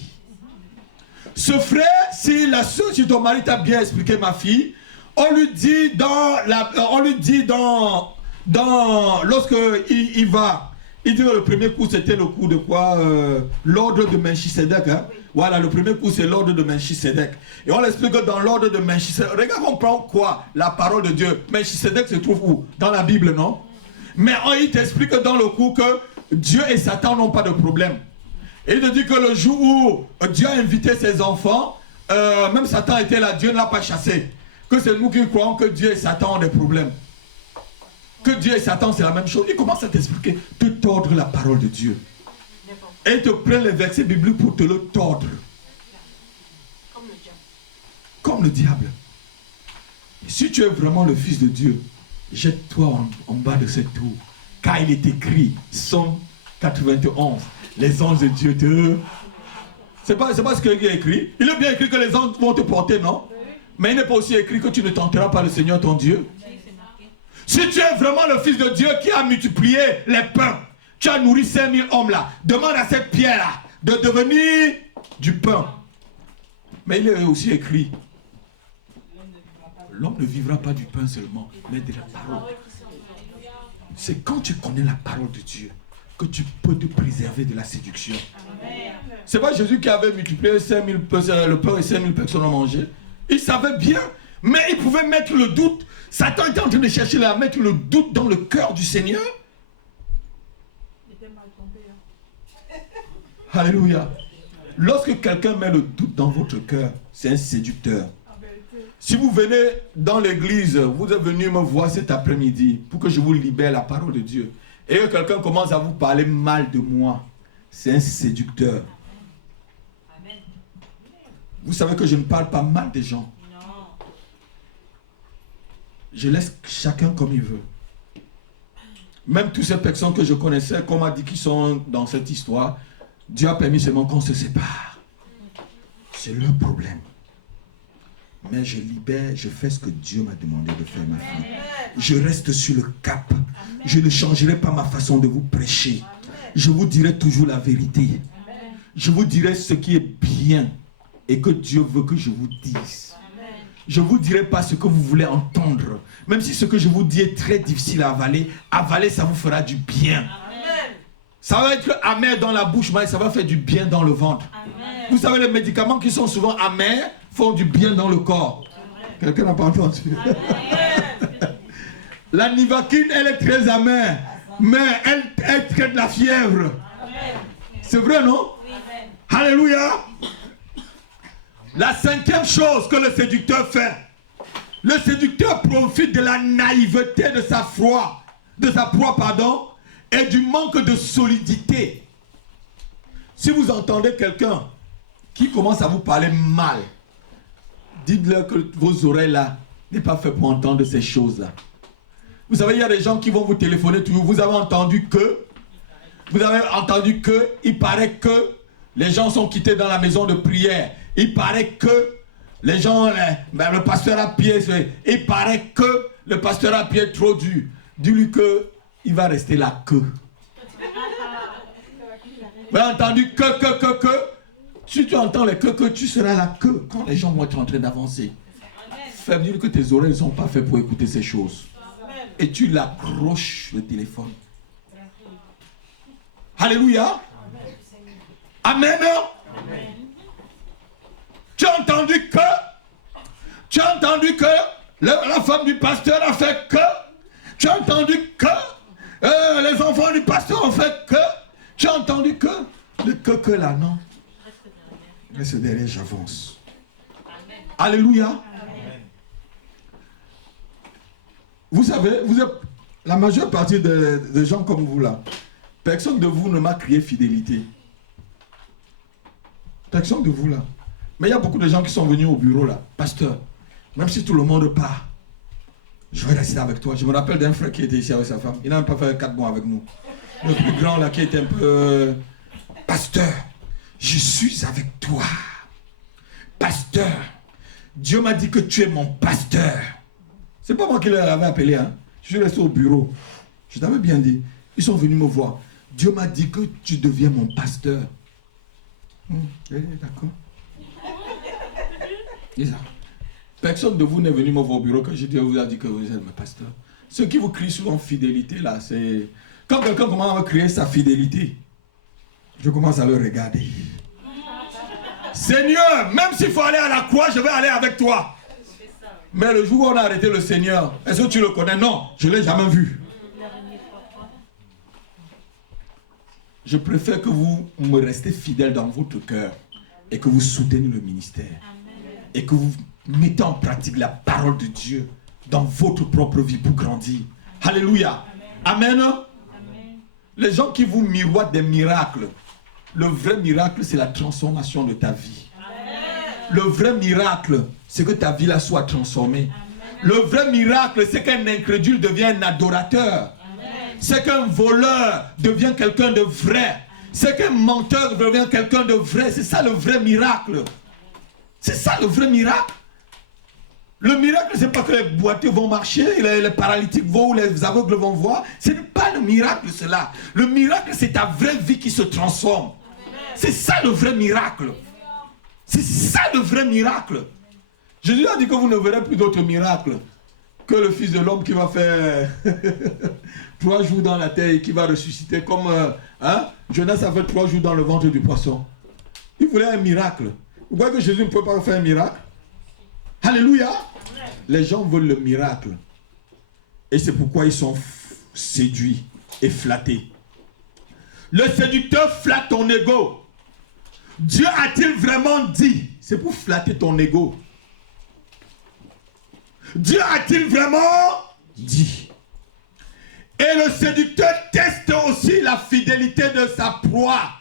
Ce frère, si la soeur, si ton mari t'a bien expliqué, ma fille, on lui dit lorsque il va, il dit que le premier coup c'était le coup de quoi, l'ordre de Melchisedec. Hein? Voilà, le premier coup c'est l'ordre de Melchisedec. Et on l'explique que dans l'ordre de Melchisedec, regarde on prend quoi? La parole de Dieu. Melchisedec se trouve où? Dans la Bible, non? Mais il t'explique dans le coup que Dieu et Satan n'ont pas de problème. Et il te dit que le jour où Dieu a invité ses enfants, même Satan était là, Dieu ne l'a pas chassé. Que c'est nous qui croyons que Dieu et Satan ont des problèmes. Que Dieu et Satan c'est la même chose. Il commence à t'expliquer, te tordre la parole de Dieu. Et il te prend les versets bibliques pour te le tordre. Comme le diable. Si tu es vraiment le fils de Dieu, jette-toi en bas de cette tour. Car il est écrit, Psaume 91, les anges de Dieu te... C'est pas ce qu'il est écrit. Il est bien écrit que les anges vont te porter, non? Mais il n'est pas aussi écrit que tu ne tenteras pas le Seigneur ton Dieu. Si tu es vraiment le fils de Dieu qui a multiplié les pains, tu as nourri 5000 hommes là, demande à cette pierre là de devenir du pain. Mais il est aussi écrit, l'homme ne vivra pas du pain seulement, mais de la parole. C'est quand tu connais la parole de Dieu que tu peux te préserver de la séduction. C'est pas Jésus qui avait multiplié 5000 le pain et 5000 personnes ont mangé. Il savait bien, mais il pouvait mettre le doute. Satan était en train de chercher à mettre le doute dans le cœur du Seigneur. Alléluia. Lorsque quelqu'un met le doute dans votre cœur, c'est un séducteur. Si vous venez dans l'église, vous êtes venu me voir cet après-midi pour que je vous libère la parole de Dieu. Et que quelqu'un commence à vous parler mal de moi, c'est un séducteur. Vous savez que je ne parle pas mal des gens. Je laisse chacun comme il veut. Même toutes ces personnes que je connaissais, qu'on m'a dit qu'ils sont dans cette histoire, Dieu a permis seulement qu'on se sépare. C'est leur problème. Mais je libère, je fais ce que Dieu m'a demandé de faire, ma fille. Je reste sur le cap. Je ne changerai pas ma façon de vous prêcher. Je vous dirai toujours la vérité. Je vous dirai ce qui est bien et que Dieu veut que je vous dise. Je ne vous dirai pas ce que vous voulez entendre. Même si ce que je vous dis est très difficile à avaler, avaler, ça vous fera du bien. Ça va être amer dans la bouche, mais ça va faire du bien dans le ventre. Vous savez, les médicaments qui sont souvent amers font du bien dans le corps. Quelqu'un n'a pas entendu? La Nivaquine, elle est très amère, mais elle traite la fièvre. C'est vrai, non? Alléluia. La cinquième chose que le séducteur fait, le séducteur profite de la naïveté de sa proie, et du manque de solidité. Si vous entendez quelqu'un qui commence à vous parler mal, dites-leur que vos oreilles là n'est pas fait pour entendre ces choses-là. Vous savez, il y a des gens qui vont vous téléphoner toujours. Vous avez entendu que, il paraît que les gens sont quittés dans la maison de prière. Il paraît que les gens, le pasteur a pied, il paraît que le pasteur a pied trop dur. Dis-lui que il va rester là que. Vous avez entendu que. Si tu entends les que, tu seras là que quand les gens vont être en train d'avancer. Fais dire que tes oreilles ne sont pas faites pour écouter ces choses. Et tu l'accroches le téléphone. Alléluia. Amen. Tu as entendu que la femme du pasteur a fait que. Tu as entendu que les enfants du pasteur ont fait que. Tu as entendu que. Le que là, non. Reste derrière, j'avance. Alléluia. Amen. Vous savez, la majeure partie des gens comme vous là, personne de vous ne m'a crié fidélité. Personne de vous là. Mais il y a beaucoup de gens qui sont venus au bureau là. Pasteur, même si tout le monde part, je vais rester avec toi. Je me rappelle d'un frère qui était ici avec sa femme. Il n'a même pas fait 4 mois avec nous. Le plus grand là qui était un peu... Pasteur, je suis avec toi. Pasteur, Dieu m'a dit que tu es mon pasteur. C'est pas moi qui l'avais appelé, hein. Je suis resté au bureau. Je t'avais bien dit. Ils sont venus me voir. Dieu m'a dit que tu deviens mon pasteur. D'accord. Personne de vous n'est venu me voir au bureau quand Dieu vous a dit que vous êtes mon pasteur. Ceux qui vous crient souvent fidélité, là, c'est... Quand quelqu'un commence à créer sa fidélité, je commence à le regarder. Seigneur, même s'il faut aller à la croix, je vais aller avec toi. Mais le jour où on a arrêté le Seigneur, est-ce que tu le connais? Non, je ne l'ai jamais vu. Je préfère que vous me restez fidèle dans votre cœur et que vous soutenez le ministère. Et que vous mettez en pratique la parole de Dieu dans votre propre vie pour grandir. Alléluia. Amen. Les gens qui vous miroitent des miracles, le vrai miracle, c'est la transformation de ta vie. Amen. Le vrai miracle, c'est que ta vie là soit transformée. Amen. Le vrai miracle, c'est qu'un incrédule devient un adorateur. C'est qu'un voleur devient quelqu'un de vrai. C'est qu'un menteur devient quelqu'un de vrai. C'est ça le vrai miracle. C'est ça le vrai miracle. Le miracle, c'est pas que les boiteux vont marcher, les paralytiques vont ou les aveugles vont voir. Ce n'est pas le miracle, cela. Le miracle, c'est ta vraie vie qui se transforme. C'est ça le vrai miracle. C'est ça le vrai miracle. Jésus a dit que vous ne verrez plus d'autres miracles que le Fils de l'homme qui va faire 3 jours dans la terre et qui va ressusciter comme Jonas a fait 3 jours dans le ventre du poisson. Il voulait un miracle. Vous voyez que Jésus ne peut pas faire un miracle? Alléluia. Les gens veulent le miracle. Et c'est pourquoi ils sont séduits et flattés. Le séducteur flatte ton ego. Dieu a-t-il vraiment dit? C'est pour flatter ton ego. Dieu a-t-il vraiment dit? Et le séducteur teste aussi la fidélité de sa proie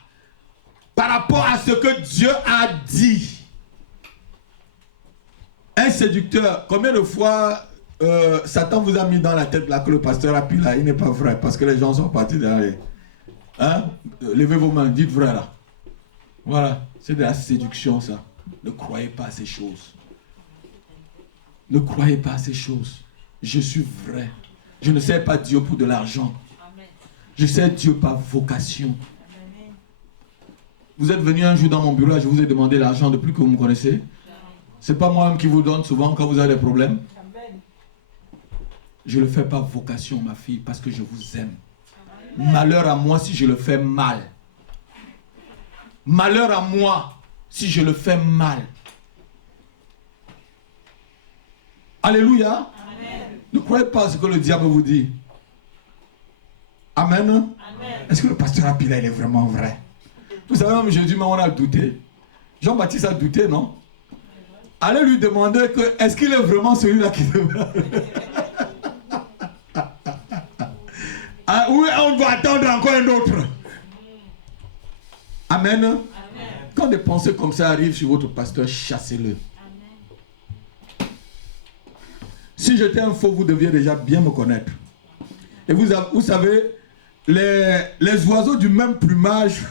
par rapport à ce que Dieu a dit. Un séducteur, combien de fois Satan vous a mis dans la tête là que le pasteur a pu là, il n'est pas vrai parce que les gens sont partis derrière. Hein? Levez vos mains, dites vrai là. Voilà, c'est de la séduction ça. Ne croyez pas à ces choses. Ne croyez pas à ces choses. Je suis vrai. Je ne sers pas Dieu pour de l'argent. Je sers Dieu par vocation. Vous êtes venu un jour dans mon bureau, je vous ai demandé l'argent depuis que vous me connaissez. Ce n'est pas moi-même qui vous donne souvent quand vous avez des problèmes. Je le fais par vocation, ma fille, parce que je vous aime. Malheur à moi si je le fais mal. Malheur à moi si je le fais mal. Alléluia. Amen. Ne croyez pas à ce que le diable vous dit. Amen. Amen. Est-ce que le pasteur Apila, il est vraiment vrai? Vous savez, même Jésus, mais on a douté. Jean-Baptiste a douté, non? Allez lui demander que, est-ce qu'il est vraiment celui-là qui devrait... Oui, on doit attendre encore un autre. Amen. Amen. Quand des pensées comme ça arrivent sur votre pasteur, chassez-le. Si j'étais un faux, vous deviez déjà bien me connaître. Et vous savez, les oiseaux du même plumage,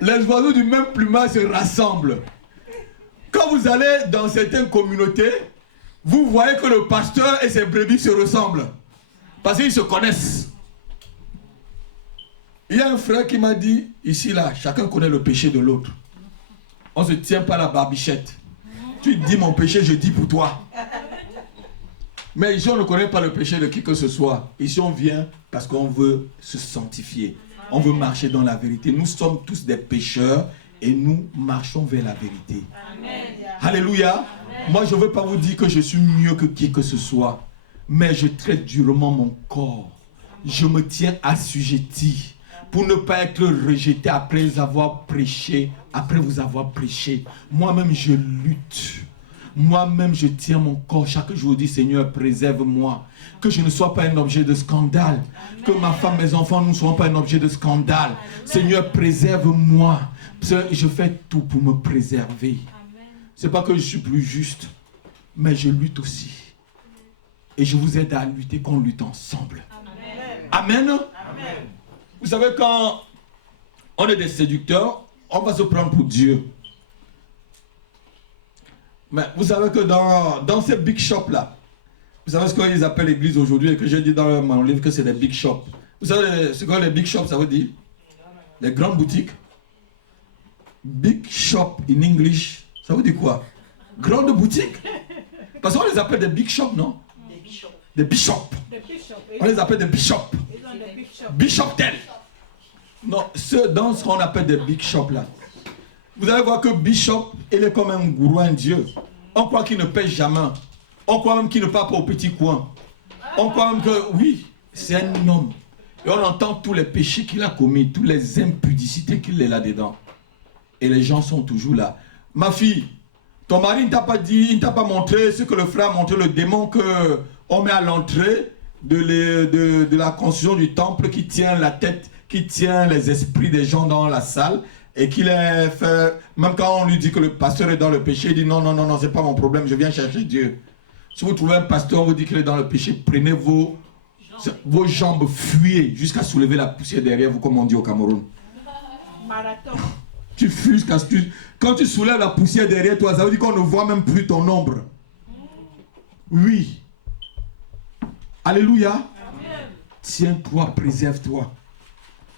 les oiseaux du même plumage se rassemblent. Quand vous allez dans certaines communautés, vous voyez que le pasteur et ses brebis se ressemblent. Parce qu'ils se connaissent. Il y a un frère qui m'a dit, ici là, chacun connaît le péché de l'autre. On ne se tient pas la barbichette. Tu dis mon péché, je dis pour toi. Mais ici, on ne connaît pas le péché de qui que ce soit. Ici, on vient parce qu'on veut se sanctifier. On veut marcher dans la vérité. Nous sommes tous des pécheurs et nous marchons vers la vérité. Amen. Alléluia. Amen. Moi, je ne veux pas vous dire que je suis mieux que qui que ce soit. Mais je traite durement mon corps. Je me tiens assujetti pour ne pas être rejeté après avoir prêché, après vous avoir prêché. Moi-même, je lutte. Moi-même, je tiens mon corps. Chaque jour, je dis, Seigneur, préserve-moi. Que je ne sois pas un objet de scandale. Amen. Que ma femme, mes enfants ne soient pas un objet de scandale. Amen. Seigneur, préserve-moi. Je fais tout pour me préserver. Ce n'est pas que je suis plus juste, mais je lutte aussi. Et je vous aide à lutter, qu'on lutte ensemble. Amen. Amen. Amen. Vous savez, quand on est des séducteurs, on va se prendre pour Dieu. Mais vous savez que dans ces big shops là, vous savez ce qu'ils appellent l'église aujourd'hui et que j'ai dit dans mon livre que c'est des big shops. Vous savez ce que les big shops ça veut dire? Les grandes boutiques. Big shop in English, ça veut dire quoi? Grande boutique. Parce qu'on les appelle des big shops, non? Des bishops. On les appelle des bishops. Bishop tel. Non, ceux dans ce qu'on appelle des big shops là. Vous allez voir que Bishop, il est comme un gourou, un dieu. On croit qu'il ne pêche jamais. On croit même qu'il ne part pas au petit coin. On croit même que, oui, c'est un homme. Et on entend tous les péchés qu'il a commis, toutes les impudicités qu'il est là-dedans. Et les gens sont toujours là. Ma fille, ton mari ne t'a pas dit, il ne t'a pas montré ce que le frère a montré, le démon qu'on met à l'entrée de la construction du temple qui tient la tête, qui tient les esprits des gens dans la salle. Et qu'il est fait, même quand on lui dit que le pasteur est dans le péché, il dit non, non, non, non, c'est pas mon problème, je viens chercher Dieu. Si vous trouvez un pasteur, on vous dit qu'il est dans le péché, prenez vos jambes, fuyez jusqu'à soulever la poussière derrière vous, comme on dit au Cameroun. Marathon. Tu fuis, quand tu soulèves la poussière derrière toi, ça veut dire qu'on ne voit même plus ton ombre. Oui. Alléluia. Amen. Tiens-toi, préserve-toi.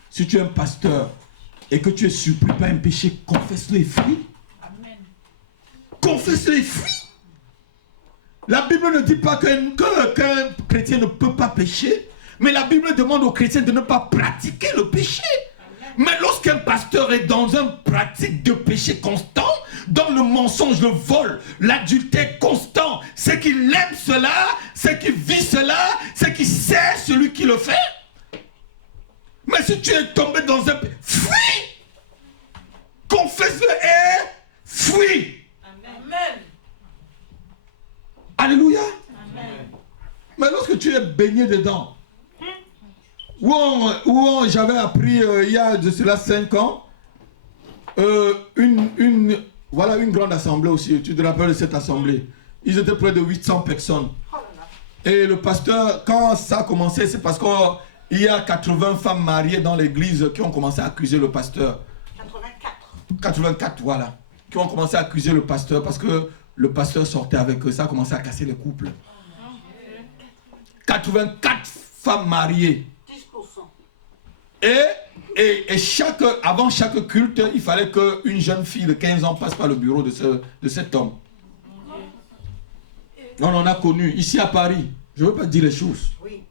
Si tu es un pasteur, et que tu es surpris par un péché, confesse-le et fuis. Amen. Confesse-le et fuis. La Bible ne dit pas qu'un chrétien ne peut pas pécher, mais la Bible demande aux chrétiens de ne pas pratiquer le péché. Amen. Mais lorsqu'un pasteur est dans une pratique de péché constant, dans le mensonge, le vol, l'adultère constant, c'est qu'il aime cela, c'est qu'il vit cela, c'est qu'il sait celui qui le fait. Mais si tu es tombé dans un... Fuis! Confesse-le et fuis! Amen. Alléluia! Amen. Mais lorsque tu es baigné dedans, j'avais appris il y a de cela 5 ans, Voilà une grande assemblée aussi. Tu te rappelles de cette assemblée? Ils étaient près de 800 personnes. Et le pasteur, quand ça a commencé, c'est parce qu'il y a 80 femmes mariées dans l'église qui ont commencé à accuser le pasteur. 84, voilà. Qui ont commencé à accuser le pasteur parce que le pasteur sortait avec eux. Ça a commencé à casser les couples. 84 femmes mariées. 10%. Et avant chaque culte, il fallait qu'une jeune fille de 15 ans passe par le bureau de cet homme. On en a connu ici à Paris. Je ne veux pas dire les choses. Oui.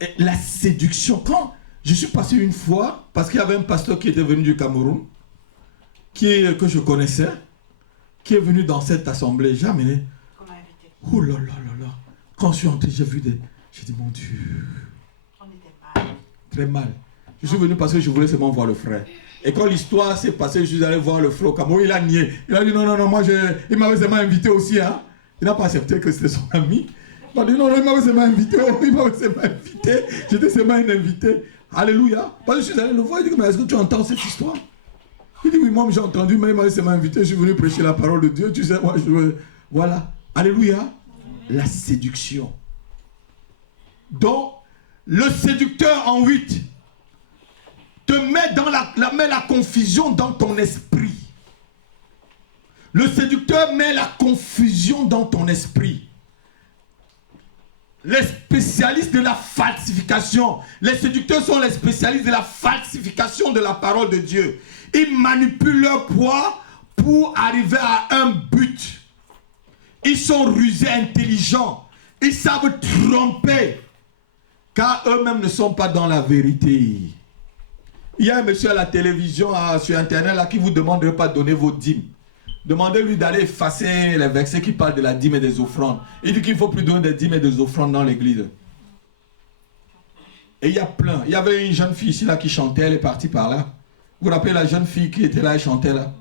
Et la séduction. Quand je suis passé une fois, parce qu'il y avait un pasteur qui était venu du Cameroun, que je connaissais, qui est venu dans cette assemblée. J'ai amené. Oh là là là là. Quand je suis entré, j'ai vu des... J'ai dit, mon Dieu. On était mal. Très mal. Je suis venu parce que je voulais seulement voir le frère. Et quand l'histoire s'est passée, je suis allé voir le frère au Cameroun. Il a nié. Il a dit, non, moi, il m'avait seulement invité aussi. Hein. Il n'a pas accepté que c'était son ami. Il m'a dit, non, il m'avait seulement invité. Il m'avait seulement invité. J'étais seulement un invité. Alléluia. Parce que je suis allé le voir. Il dit, mais est-ce que tu entends cette histoire? Il dit, oui, moi, j'ai entendu, mais il m'avait seulement invité. Je suis venu prêcher la parole de Dieu. Tu sais, moi, je veux... Voilà. Alléluia. La séduction. Donc, le séducteur en 8 te met la confusion dans ton esprit. Le séducteur met la confusion dans ton esprit. Les spécialistes de la falsification. Les séducteurs sont les spécialistes de la falsification de la parole de Dieu. Ils manipulent leur poids pour arriver à un but. Ils sont rusés, intelligents. Ils savent tromper. Car eux-mêmes ne sont pas dans la vérité. Il y a un monsieur à la télévision, sur Internet, là, qui vous demande de ne pas donner vos dîmes. Demandez-lui d'aller effacer les versets qui parlent de la dîme et des offrandes. Il dit qu'il ne faut plus donner des dîmes et des offrandes dans l'église. Et il y a plein. Il y avait une jeune fille ici là, qui chantait, elle est partie par là. Vous vous rappelez la jeune fille qui était là et chantait là?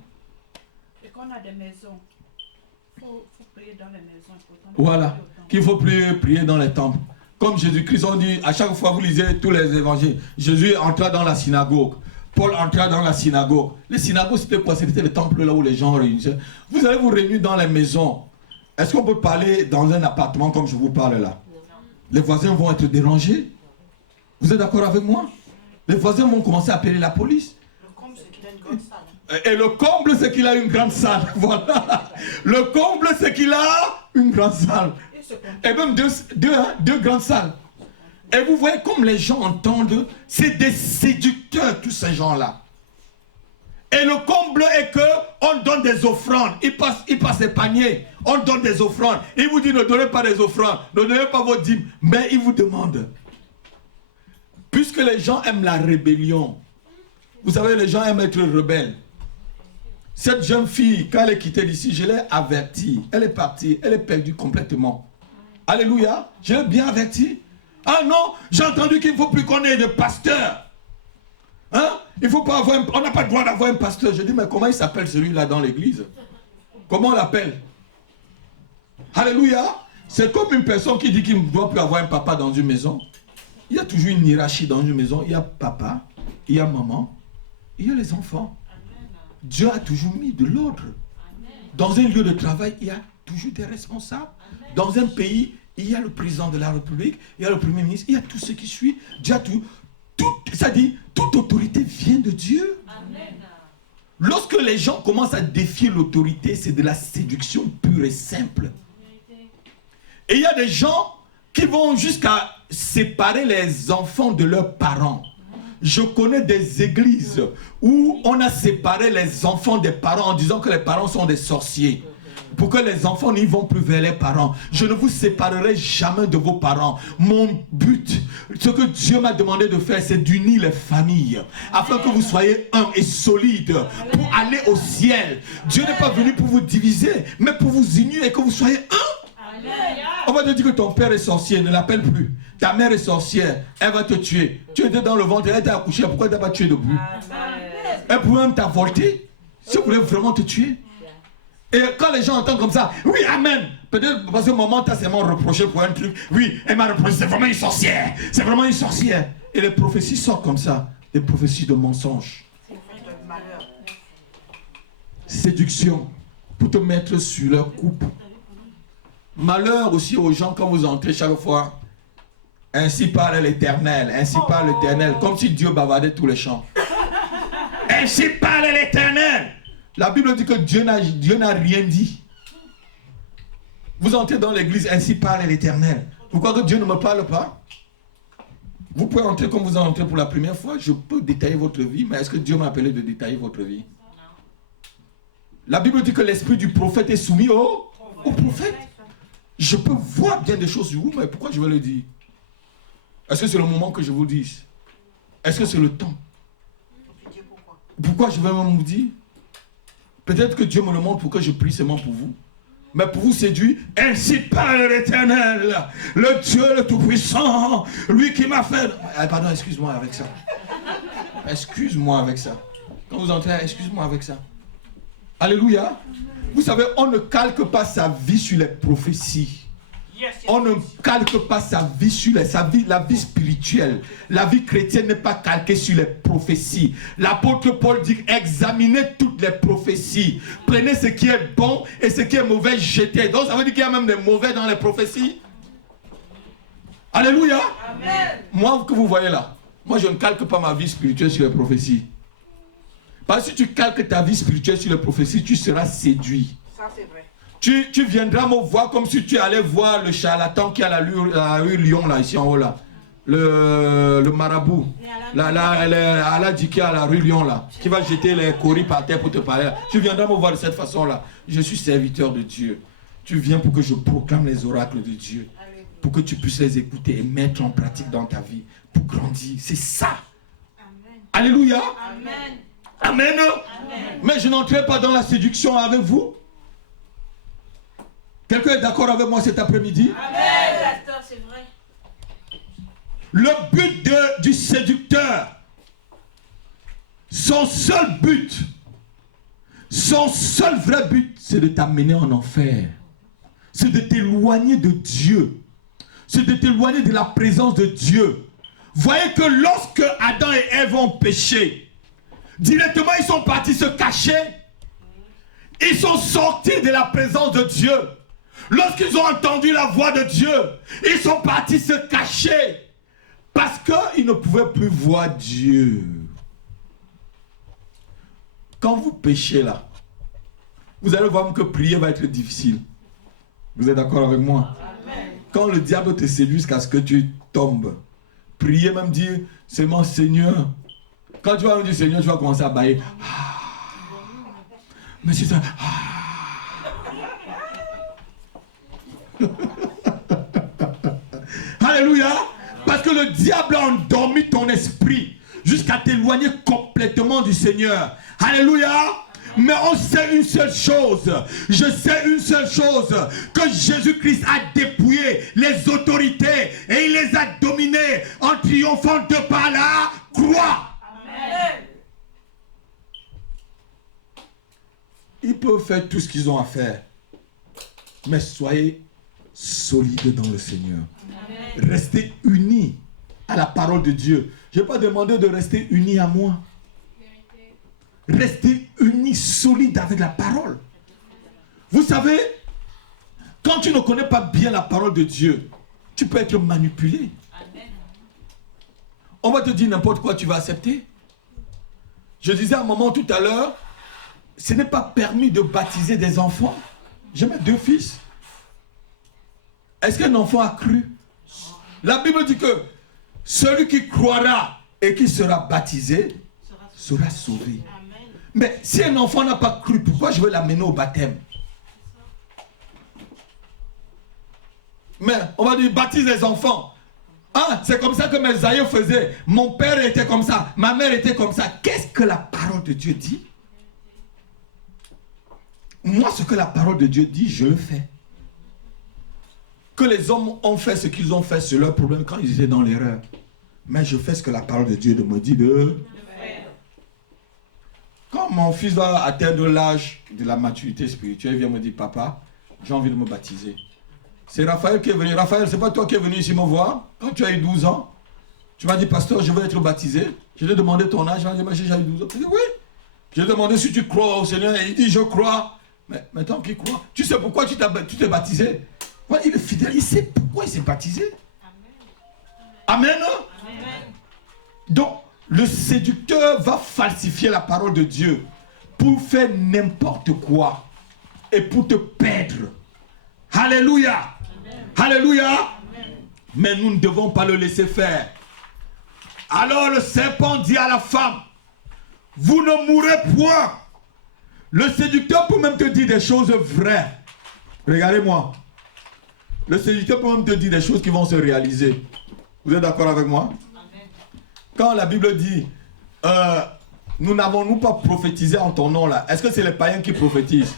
Et qu'on a des maisons. Il faut prier dans les maisons. Voilà. Qu'il ne faut plus prier dans les temples. Comme Jésus-Christ, on dit, à chaque fois vous lisez tous les évangiles, Jésus entra dans la synagogue, Paul entra dans la synagogue. Les synagogues, c'était quoi? C'était le temple là où les gens réunissaient. Vous allez vous réunir dans les maisons. Est-ce qu'on peut parler dans un appartement comme je vous parle là? Les voisins vont être dérangés. Vous êtes d'accord avec moi? Les voisins vont commencer à appeler la police. Le comble, c'est qu'il a une grande salle. Et le comble, c'est qu'il a une grande salle. Voilà. Le comble, c'est qu'il a une grande salle. Et même deux grandes salles. Et vous voyez comme les gens entendent, c'est des séducteurs, tous ces gens-là. Et le comble est que on donne des offrandes. Ils passent les paniers. On donne des offrandes. Il vous dit ne donnez pas des offrandes, ne donnez pas vos dîmes. Mais il vous demande. Puisque les gens aiment la rébellion. Vous savez, les gens aiment être rebelles. Cette jeune fille, quand elle est quittée d'ici, je l'ai avertie. Elle est partie, elle est perdue complètement. Alléluia, je l'ai bien averti. Ah non, j'ai entendu qu'il ne faut plus qu'on ait de pasteur. Hein? Il faut pas avoir on n'a pas le droit d'avoir un pasteur. Je dis, mais comment il s'appelle celui-là dans l'église? Comment on l'appelle? Alléluia. C'est comme une personne qui dit qu'il ne doit plus avoir un papa dans une maison. Il y a toujours une hiérarchie dans une maison. Il y a papa, il y a maman, il y a les enfants. Dieu a toujours mis de l'ordre. Dans un lieu de travail, il y a toujours des responsables. Dans un pays, il y a le président de la République, il y a le premier ministre, il y a tout ce qui suit. Dieu a tout. Ça dit, toute autorité vient de Dieu. Amen. Lorsque les gens commencent à défier l'autorité, c'est de la séduction pure et simple. Et il y a des gens qui vont jusqu'à séparer les enfants de leurs parents. Je connais des églises où on a séparé les enfants des parents en disant que les parents sont des sorciers. Pour que les enfants n'y vont plus vers les parents. Je ne vous séparerai jamais de vos parents. Mon but, ce que Dieu m'a demandé de faire, c'est d'unir les familles. Afin que vous soyez un et solide pour aller au ciel. Dieu n'est pas venu pour vous diviser, mais pour vous unir et que vous soyez un. On va te dire que ton père est sorcier, ne l'appelle plus. Ta mère est sorcière, elle va te tuer. Tu étais dans le ventre, elle t'a accouché, pourquoi elle t'a pas tué debout? Elle pouvait même t'avorter si elle voulait vraiment te tuer. Et quand les gens entendent comme ça, oui, amen. Peut-être parce que maman t'a seulement reproché pour un truc. Oui, elle m'a reproché, c'est vraiment une sorcière. C'est vraiment une sorcière. Et les prophéties sortent comme ça. Des prophéties de mensonges. séduction pour te mettre sur leur coupe. Malheur aussi aux gens quand vous entrez chaque fois. Ainsi parle l'Éternel, ainsi parle l'Éternel, comme si Dieu bavardait tous les champs. Ainsi parle l'Éternel. La Bible dit que Dieu n'a rien dit. Vous entrez dans l'église, ainsi parle l'Éternel. Pourquoi que Dieu ne me parle pas? Vous pouvez entrer comme vous entrez pour la première fois. Je peux détailler votre vie, mais est-ce que Dieu m'a appelé de détailler votre vie? La Bible dit que l'esprit du prophète est soumis au prophète. Je peux voir bien des choses sur vous, mais pourquoi je vais le dire? Est-ce que c'est le moment que je vous le dise? Est-ce que c'est le temps? Pourquoi je vais même vous dire? Peut-être que Dieu me le montre pour que je prie seulement pour vous. Mais pour vous séduire, ainsi parle l'Éternel, le Dieu le Tout-Puissant, lui qui m'a fait... pardon, excuse-moi avec ça. Excuse-moi avec ça. Quand vous entrez, excuse-moi avec ça. Alléluia. Vous savez, on ne calque pas sa vie sur les prophéties. On ne calque pas sa vie sur la vie spirituelle. La vie chrétienne n'est pas calquée sur les prophéties. L'apôtre Paul dit, examinez toutes les prophéties. Prenez ce qui est bon et ce qui est mauvais, jetez. Donc ça veut dire qu'il y a même des mauvais dans les prophéties. Alléluia. Amen. Moi que vous voyez là, moi je ne calque pas ma vie spirituelle sur les prophéties. Parce que si tu calques ta vie spirituelle sur les prophéties, tu seras séduit. Ça c'est vrai. Tu viendras me voir comme si tu allais voir le charlatan qui est à la rue Lyon, là, ici en haut, là. Le marabout. Allah dit qui est à la rue Lyon, là. Qui va jeter les coris par terre pour te parler. Tu viendras me voir de cette façon-là. Je suis serviteur de Dieu. Tu viens pour que je proclame les oracles de Dieu. Pour que tu puisses les écouter et mettre en pratique dans ta vie. Pour grandir. C'est ça. Amen. Alléluia. Amen. Amen. Amen. Mais je n'entrerai pas dans la séduction avec vous. Quelqu'un est d'accord avec moi cet après-midi? Amen. C'est vrai. Le but du séducteur, son seul but, son seul vrai but, c'est de t'amener en enfer. C'est de t'éloigner de Dieu. C'est de t'éloigner de la présence de Dieu. Voyez que lorsque Adam et Ève ont péché, directement ils sont partis se cacher. Ils sont sortis de la présence de Dieu. Lorsqu'ils ont entendu la voix de Dieu, ils sont partis se cacher parce qu'ils ne pouvaient plus voir Dieu. Quand vous péchez là, vous allez voir que prier va être difficile. Vous êtes d'accord avec moi? Amen. Quand le diable te séduit jusqu'à ce que tu tombes, prier même dire, c'est mon Seigneur. Quand tu vas me dire Seigneur, tu vas commencer à bailler. Mais c'est ça. Alléluia. Parce que le diable a endormi ton esprit jusqu'à t'éloigner complètement du Seigneur. Alléluia. Mais on sait une seule chose. Je sais une seule chose. Que Jésus-Christ a dépouillé les autorités et il les a dominées en triomphant de par la croix. Amen. Ils peuvent faire tout ce qu'ils ont à faire. Mais soyez solides dans le Seigneur. Amen. Restez unis à la parole de Dieu. Je n'ai pas demandé de rester unis à moi. Restez unis, solides avec la parole. Vous savez, quand tu ne connais pas bien la parole de Dieu, tu peux être manipulé. Amen. On va te dire n'importe quoi, tu vas accepter. Je disais à un moment tout à l'heure, ce n'est pas permis de baptiser des enfants. J'ai mes 2 fils. Est-ce qu'un enfant a cru? La Bible dit que celui qui croira et qui sera baptisé sera sauvé. Mais si un enfant n'a pas cru, pourquoi je vais l'amener au baptême? Mais on va dire baptise les enfants. Ah, c'est comme ça que mes aïeux faisaient. Mon père était comme ça, ma mère était comme ça. Qu'est-ce que la parole de Dieu dit? Moi, ce que la parole de Dieu dit, je le fais. Que les hommes ont fait ce qu'ils ont fait, c'est leur problème quand ils étaient dans l'erreur. Mais je fais ce que la parole de Dieu me dit de faire. Quand mon fils va atteindre l'âge de la maturité spirituelle, il vient me dire, papa, j'ai envie de me baptiser. C'est Raphaël qui est venu. Raphaël, c'est pas toi qui es venu ici me voir quand tu as eu 12 ans. Tu m'as dit, pasteur, je veux être baptisé. Je t'ai demandé ton âge. Je m'as dit, j'ai eu 12 ans. Je dis, oui. J'ai demandé si tu crois au Seigneur et il dit je crois. Mais maintenant qu'il croit, tu sais pourquoi tu t'es baptisé? Ouais, il est fidèle, il sait pourquoi il s'est baptisé. Amen. Amen. Donc, le séducteur va falsifier la parole de Dieu pour faire n'importe quoi et pour te perdre. Alléluia. Amen. Alléluia. Amen. Mais nous ne devons pas le laisser faire. Alors le serpent dit à la femme, vous ne mourrez point. Le séducteur peut même te dire des choses vraies. Regardez-moi. Le séducteur peut même te dire des choses qui vont se réaliser. Vous êtes d'accord avec moi? Amen. Quand la Bible dit, nous n'avons-nous pas prophétisé en ton nom là? Est-ce que c'est les païens qui prophétisent?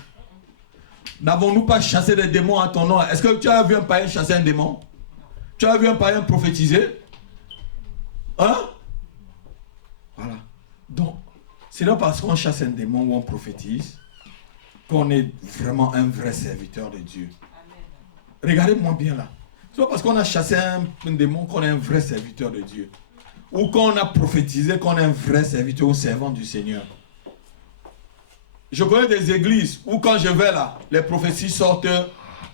N'avons-nous pas chassé des démons en ton nom là? Est-ce que tu as vu un païen chasser un démon? Tu as vu un païen prophétiser? Hein? Voilà. Donc, c'est pas parce qu'on chasse un démon ou on prophétise qu'on est vraiment un vrai serviteur de Dieu. Regardez-moi bien là. C'est pas parce qu'on a chassé un démon qu'on est un vrai serviteur de Dieu. Ou qu'on a prophétisé qu'on est un vrai serviteur ou servant du Seigneur. Je connais des églises où quand je vais là, les prophéties sortent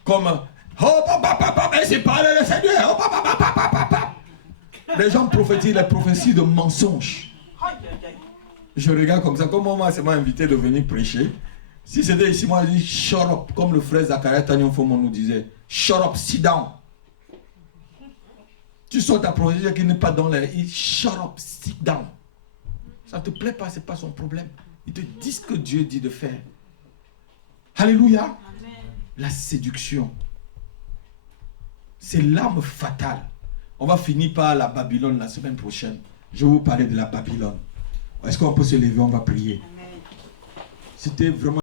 comme oh papa papa, c'est parlé le Seigneur. Oh papa papa papa. Les gens prophétisent les prophéties de mensonges. Je regarde comme ça, comme moi, c'est m'a invité de venir prêcher. Si c'était ici, moi, je dis shut up, comme le frère Zachariah Tanyon Fomon nous disait. Shut up, sit down. Tu sors ta prophétie qui n'est pas dans l'air. Shut up, sit down. Ça ne te plaît pas, ce n'est pas son problème. Ils te disent ce que Dieu dit de faire. Alléluia. Amen. La séduction. C'est l'arme fatale. On va finir par la Babylone la semaine prochaine. Je vais vous parler de la Babylone. Est-ce qu'on peut se lever, on va prier. C'était vraiment...